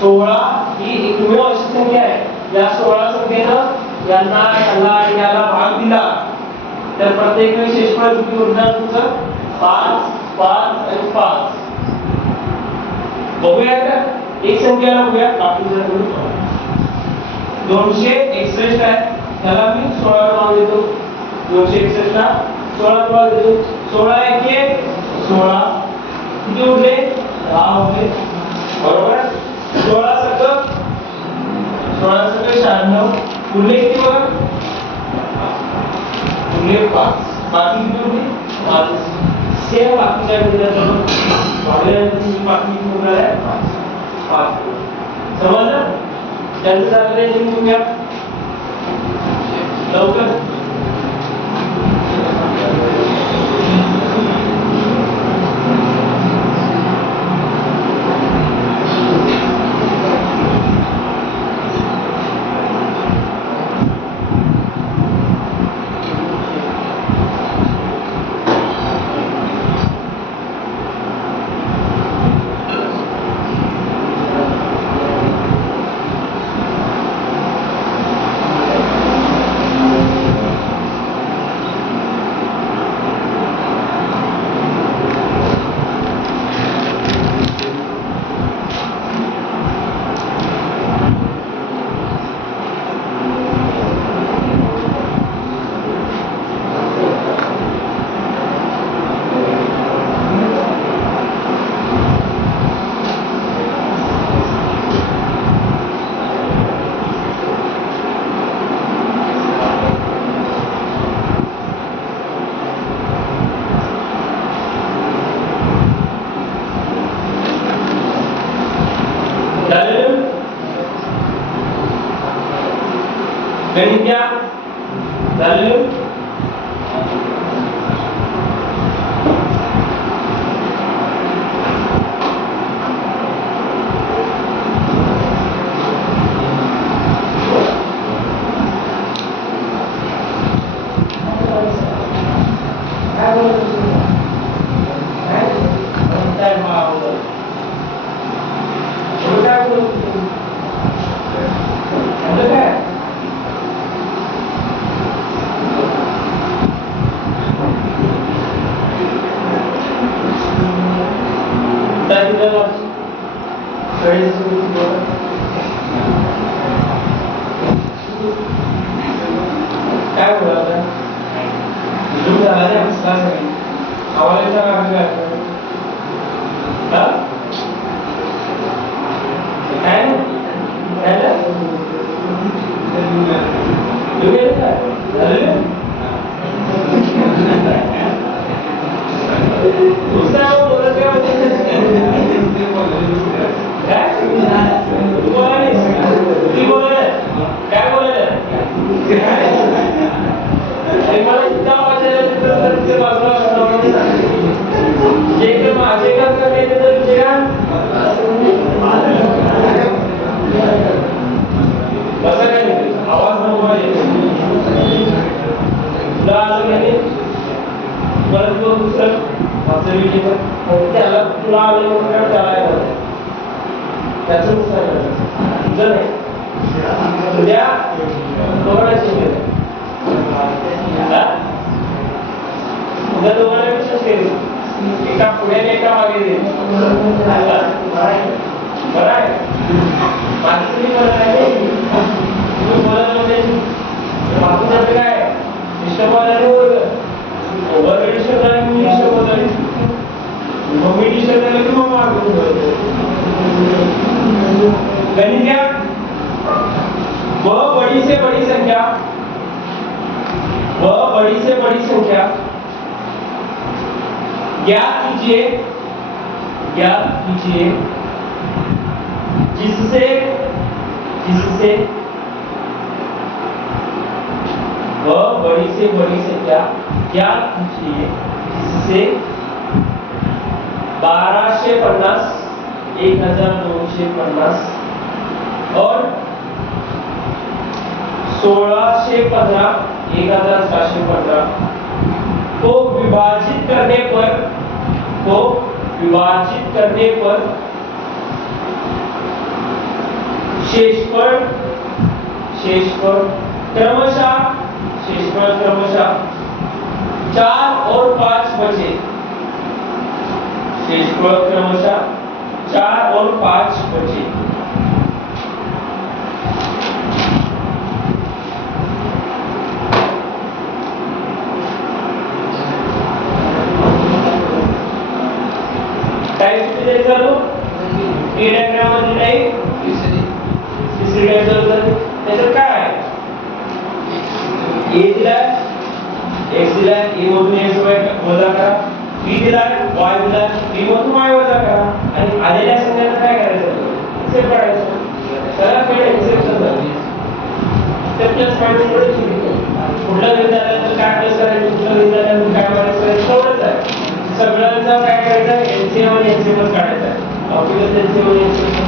16 ही एकमेव अशी संख्या आहे या 16 संख्येनं यांना याला याला भाग दिला तर प्रत्येक वेळी शेषफळ किती उरणार तुमचं 5 5 आणि 5 बघूया का एक संख्याला बघूया बाकीचं 261 आहे त्याला मी 16 नाव देतो 261 ला 16 नाव देतो 16 1 16 किती उरले 10 उरले बरोबर 16 सगळं 96 उरले किती बघा उरले 5 बाकी किती उरले 5 सेम बाकीच्या विधानात वाढल्यानंतर बाकी किती उरणार आहे 5 समजलं त्यांचं झालेलं आहे तुम्ही लवकर झालं काय बोलला झूम झाला ना हसला सगळी आवाजाचा काय काय मला सुद्धा वाचायला जे माझे काम करायचे तर तुझे काम कसं काय आवाज नको तुला आलं नाही परत तो दुसरं मागचं विषय त्याला तुला आलं म्हणून त्याला त्याचं तुझं नाही उद्या दोघांना उद्या दोघांना विश्वास केली एका पुढे एका मागे दे बरं आहे माझं तुम्ही बोलत आहे तुम्ही बोलत नव्हते माझं त्याचं काय डिस्टर्ब व्हायला ओव्हर डिस्टर्ब झाला मी डिस्टर्ब होत आहे मग मी डिस्टर्ब झालं की मग मागून गणित घ्या व बड़ी से बड़ी संख्या व बड़ी से बड़ी संख्या ज्ञात कीजिए जिससे व बड़ी से बड़ी संख्या ज्ञात कीजिए जिससे 1250 1250 और 1615 1715 को विभाजित करने पर शेषफल क्रमशः 4 और 5 बचे शेषफल क्रमशः 4 और 5 बचे आलेल्या संख्येला काय करायचं एक्सेप्ट करायचं त्याला पहिले एक्सेप्ट करायचं ते प्लस मायनस पुढलं विधानानंतर काय प्लस करायचं पुढलं विधानानंतर काय मायनस करायचं एवढंच आहे सगळ्यांचा काय करायचं एलसीएम आणि एचसीएम काढायचा आहे आपल्याला एलसीएम आणि एचसीएम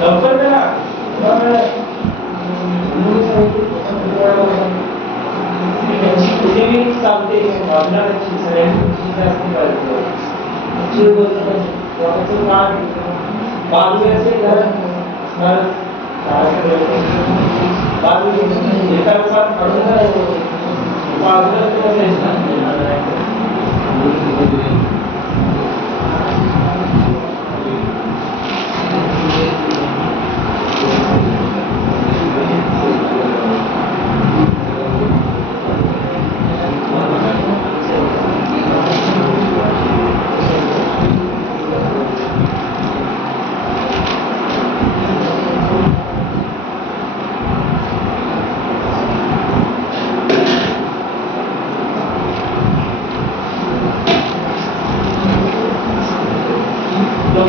लवकर करा चालते वापरण्याची सगळ्यांची जास्ती पाहिजे बाजूचे घर बाजू एका रूपात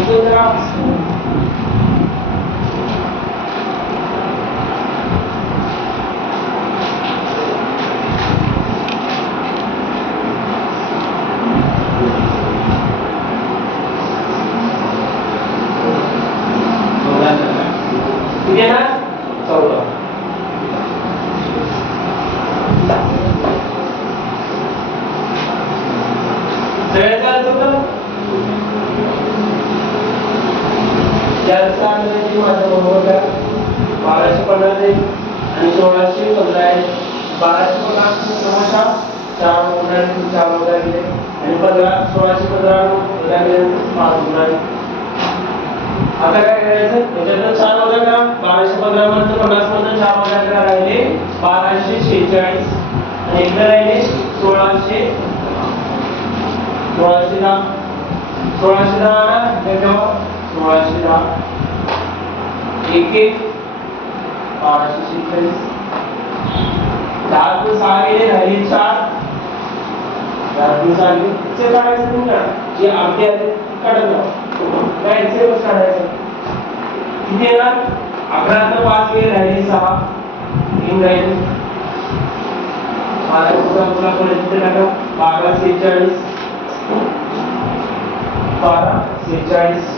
15 किती येणार 14 सगळ्याचा अर्थ होता याचा अर्थ आहे की माझ्या बरोबर का 1250 आहे आणि 1615 आहे 1250 समोरचा 4 गुणा 4 वजा केले आणि 1615 वजा केले 5 गुणा. आता काय करायचं त्याच्यात 4 वजा करा 1215 मधून 50 मधून 4 वजा करा राहिले 1246 आणि इकडे राहिले 1610 एक एक 1246 4 plus 6 गेले राहिले 4 4 plus 6 गेले इथे काढायचं तुम्ही ना जे अर्धे आले काढत राहा काय इथे बस काढायचं किती येणार 11 तर 5 गेले राहिले 6 3 राहिले 12 तुला परत इथे टाका 1246 1246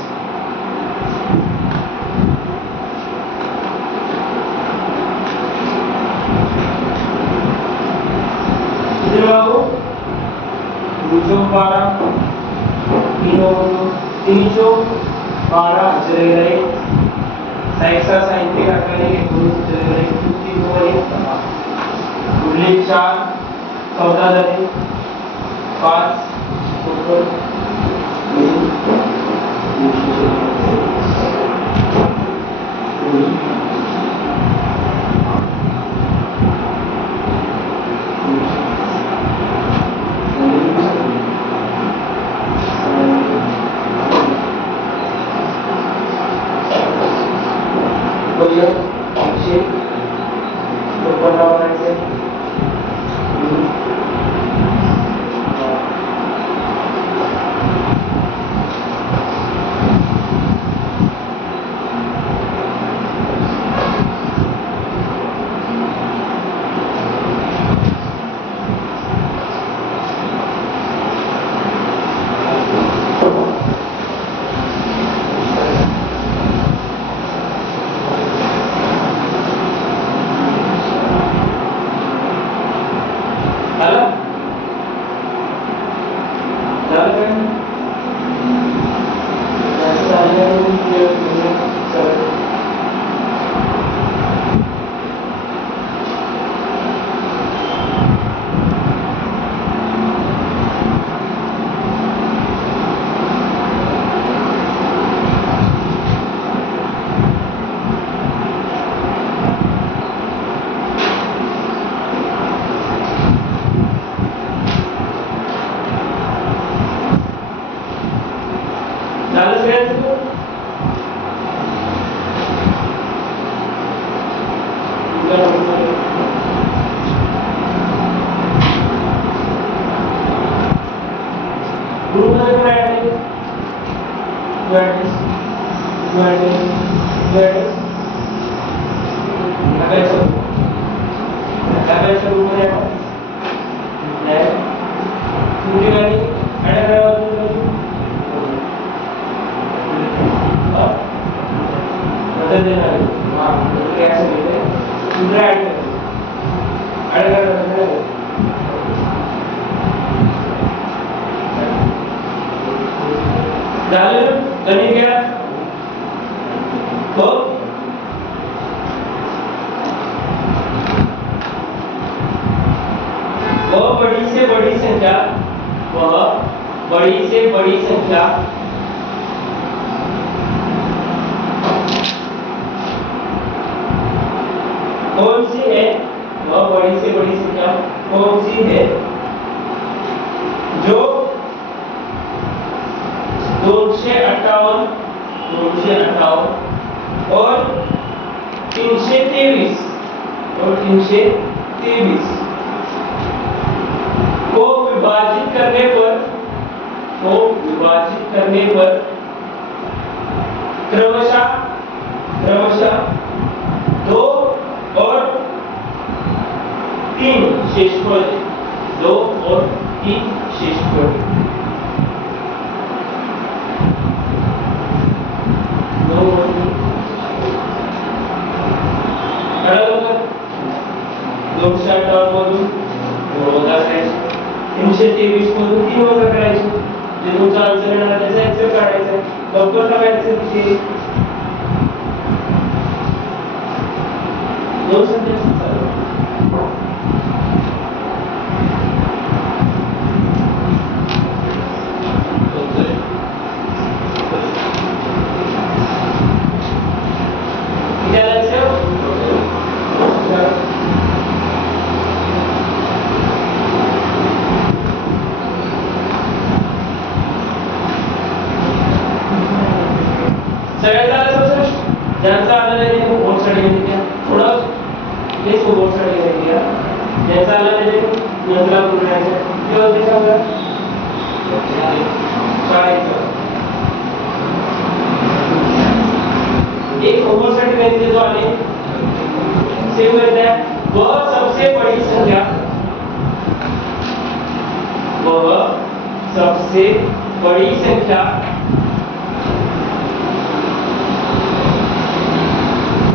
Zero, 212, 312 चले गए, साइक्सा साइन पे करने के गुण चले गए, 4 14 लगे 5 ऊपर 323 क्रमशः दो और तीन शेषफल, दो और तीन शेषफल, दो और तीन दोनशे अठ्ठावन्न मधून वजा करायचे, 323 मधून 3 वजा करायचे, जे तुमचा आन्सर येणार त्याचा एक्सेल काढायचा आहे. लवकर करायचं ते दोन संख्या ज्यांचा आला नाही तो बोर्ड सर्टिफिकेट द्या, थोडं हेच बोर्ड सर्टिफिकेट द्या, ज्यांचा आला नाही तो नंतरला बोलायचं किंवा ते सांगा शाळेचं एक होमवर्क सर्टिफिकेट जो आले सेव करते हैं वह सबसे बड़ी संख्या, वह सबसे बड़ी संख्या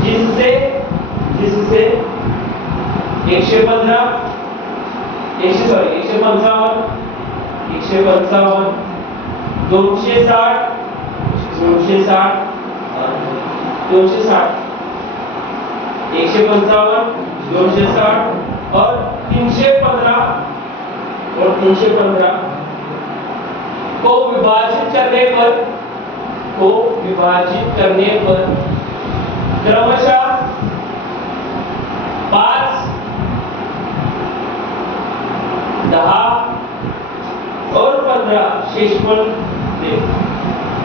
जिससे 115 155 260 और 315 को विभाजित करने पर क्रमशः 5, 10 और 15 शेषफल दे,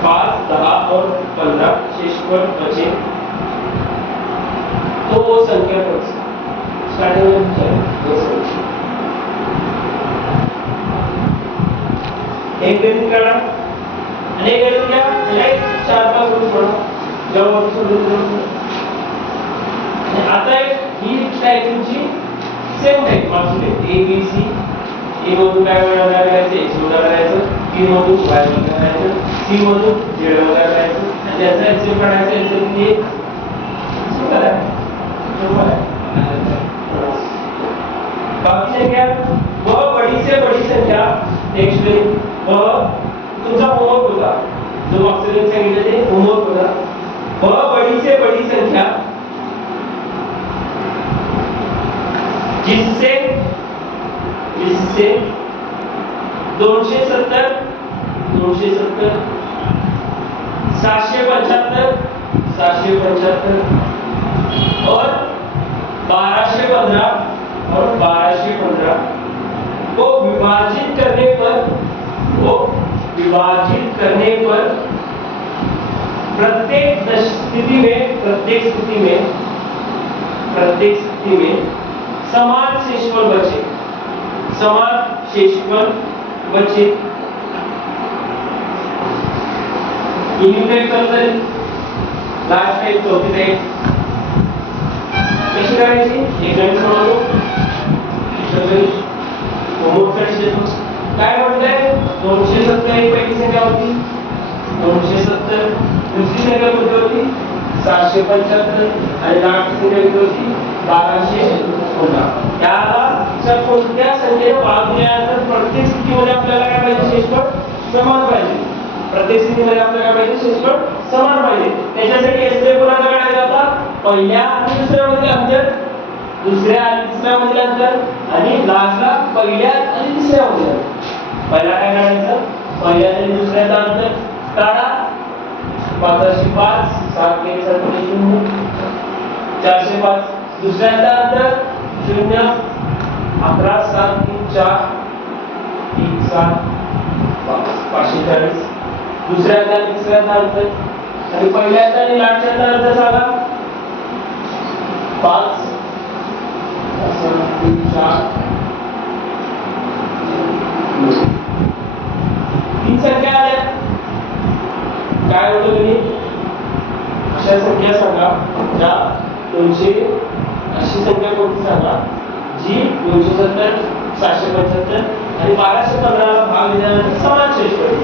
5, 10 और 15 शेषफल बचे तो वो संख्या बचे स्टार्टिंग में एक दिन करा अनेक दिन क्या लाइक 4-5 रोज पढ़ो जब आता एक ही टाइप तुमची सेम टाइप मागचे ए बी सी ए मधून काय वजा करायचं एक्स वजा करायचं बी मधून वाय वजा करायचं सी मधून झेड वजा करायचं आणि त्याचा एक्सेल काढायचं एक्सेल म्हणजे सोपं आहे बाकी संख्या वह बड़ी से बड़ी संख्या नेक्स्ट वह तुमचा होमवर्क होता जो मागचे सांगितले ते होमवर्क होता वह बड़ी से बड़ी संख्या जिससे 270 775 और 1215 को विभाजित करने पर प्रत्येक स्थिति में समान शेषफल बचे लास्ट टाइम चौथी टाइम कशी करायची एक गणित सोडवतो काय म्हणताय 270 एक पैकी संख्या होती 270 दुसरी संख्या कोणती होती 775 आणि लास्ट संख्या किती होती 1215 याला कोणत्या संख्येने भाग दिल्यानंतर प्रत्येक स्थितीमध्ये आपल्याला काय पाहिजे शेषफळ समान पाहिजे प्रत्येक स्थितीमध्ये आपल्याला काय पाहिजे शेषफळ समान पाहिजे त्याच्यासाठी एसए कोणाला काढायचा होता पहिल्या आणि दुसऱ्या मधील अंतर दुसऱ्या आणि तिसऱ्या मधील अंतर आणि लास्टला पहिल्या आणि तिसऱ्या मधील अंतर पहिला काय काढायचं पहिल्या आणि दुसऱ्याचा अंतर काढा 505 7 के 0 405 दुसऱ्याचा अंतर 0 11 7 3 4 3 7 540 दुसऱ्याचा आणि तिसऱ्याचा अंतर आणि पहिल्याचा आणि लास्टचा अंतर सांगा 5 3 4 तीन संख्या आल्या काय होतं तुम्ही अशा संख्या सांगा ज्या 200 अशी संख्या कोणती सांगा जी 270 775 आणि 1215 ला भाग दिल्यानंतर समान शेष पडेल.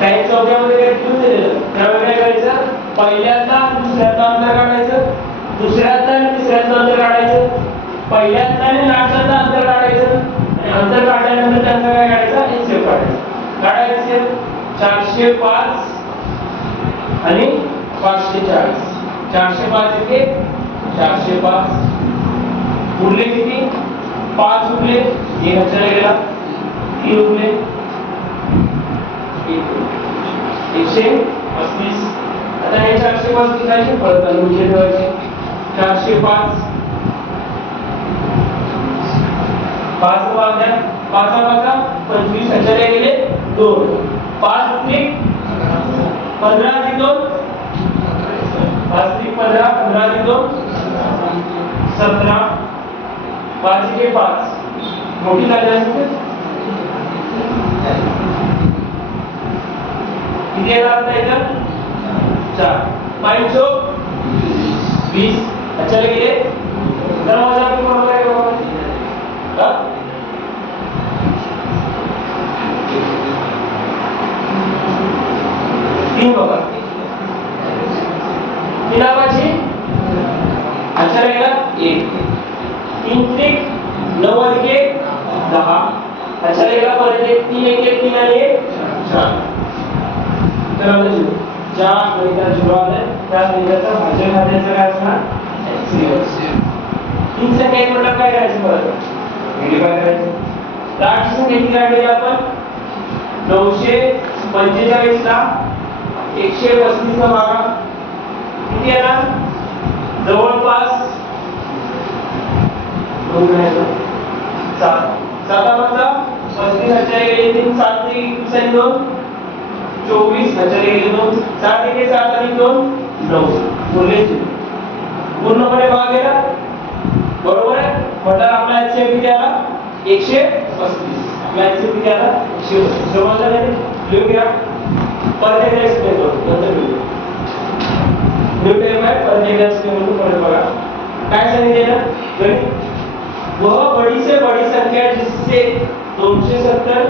काही चौक्यामध्ये काय ठेवून दिलेलं त्यावेळी काय करायचं पहिल्यांदा दुसऱ्यातलं अंतर काढायचं दुसऱ्यातलं आणि तिसऱ्यातलं अंतर काढायचं पहिल्यांदा आणि लास्टचं अंतर काढायचं आणि अंतर काढल्यानंतर त्यांचा काय काढायचा HCF काढायचं 405 आणि 540 405 इथे 405 उरले किती 5 उरले 1 हजारला गेला 3 उरले 135 आता हे 405 किती परत आणून ठेवायचे 405 5 भाग द्या 5 भागा 25 हजारला गेले 2 5 उरले 15 अधिक 2 5 अधिक 15 15 अधिक 2 17 5 के 5 मोठी झाली असते किती येणार इथं 4 5 चौक 20 अच्छा गेले दरवाजा पण बरोबर आहे बाबा तीन बघा किनापाची अच्छा रहेगा 1 3 त्रिक 9 अधिक 1 10 अच्छा रहेगा परत 1 3 1 1 3 आणि 1 4 तर आता ज्या गणितात जुळवा आहे त्या गणिताचा भाज्य खात्याचं काय असणार HCF तीन संख्या एक म्हटलं काय करायचं परत काय करायचं लाट संख्या किती काढली आपण 945 ला 135 चा भागा किती येणार जवळपास 2 करायचं 7 7 35 गेले 3 7 3 2 24 गेले 2 7 1 7 आणि 2 9 बोलले पूर्णपणे भाग गेला बरोबर आहे म्हटलं आपला HCF किती आला 135 आपला HCF किती आला 135 समजलं नाही लिहून घ्या परत एकदा एक्सप्लेन करतो नंतर लिहून परत एकदा एक्सप्लेन करून परत बघा काय सांगितलं गणित वह बड़ी से बड़ी संख्या जिससे 270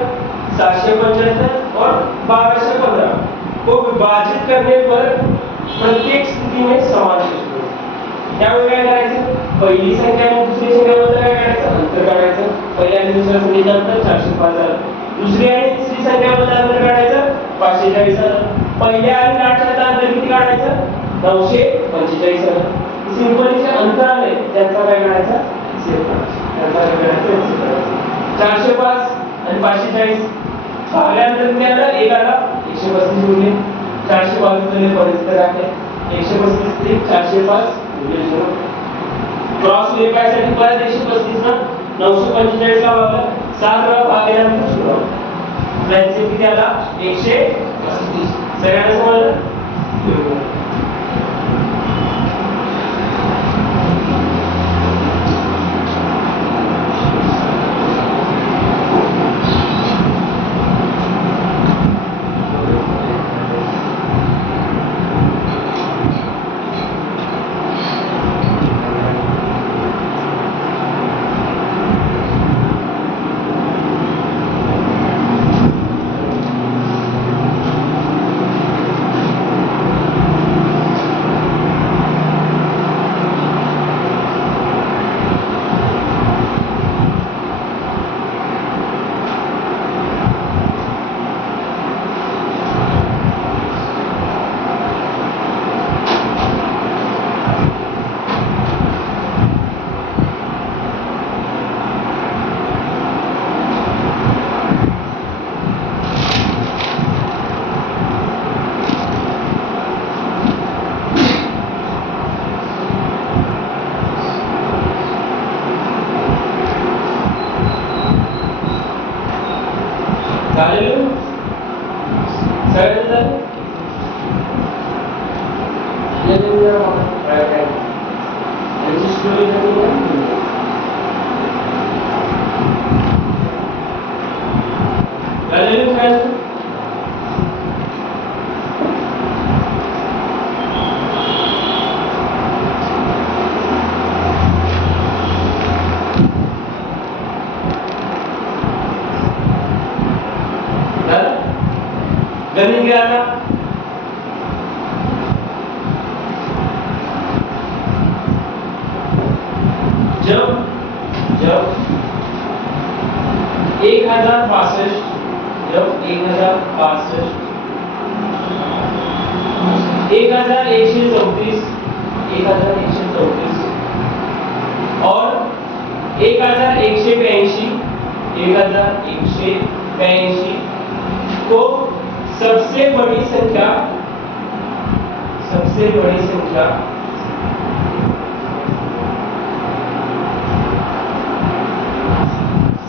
775 और 1215 को विभाजित करने पर प्रत्येक स्थिति में समान शेष मिळेल त्यामुळे काय करायचं पहिली संख्या आणि दुसरी संख्यामध्ये काय करायचं अंतर काढायचं पहिल्या आणि दुसऱ्या संख्येचं अंतर 405 झालं दुसरी आणि तिसरी संख्यामध्ये अंतर काढायचं 540 झालं पहिल्या आणि लास्टच्या अंतर किती काढायचं 945 झालं सिंपलीचे अंतर आले त्यांचा काय काढायचा त्यांचा काय करायचं 405 आणि 540 भागल्यानंतर किती आलं 1 आला 135 उरले 422 झाले परिस्थिती राहते 135 ते 405 क्रॉस लिहायसाठी परत 135 ना 945 ला भागला 7 वेळा भागल्यानंतर सुरू फ्लॅटचे किती आला 135 सगळ्यांना समजलं चालेल सगळ्यांना गणित घ्या आता. जब 1065 1134 और 1185 को सबसे बड़ी संख्या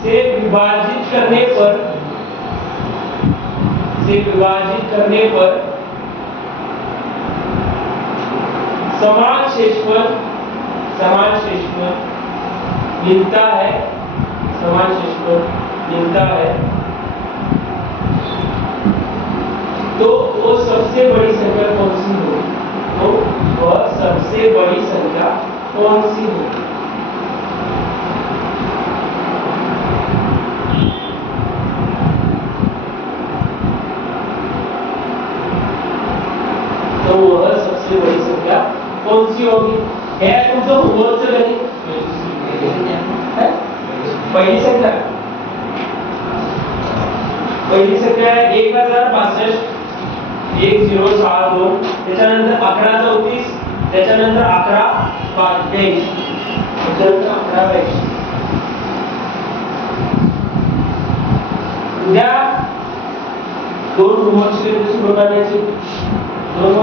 से विभाजित करने पर समान शेषफल मिलता है. तो वो सबसे बड़ी संख्या कौन सी होगी? तो वह सबसे बड़ी संख्या कौन सी होगी? तो वह सबसे बड़ी संख्या कौन सी होगी? हे तुमचं होमवर्कचं गणित. पहिली संख्या आहे 1065 1062, त्याच्यानंतर 1134, त्याच्यानंतर 1182, त्याच्यानंतर 1182. उद्या 2 होमवर्कची सुरू करण्याची 2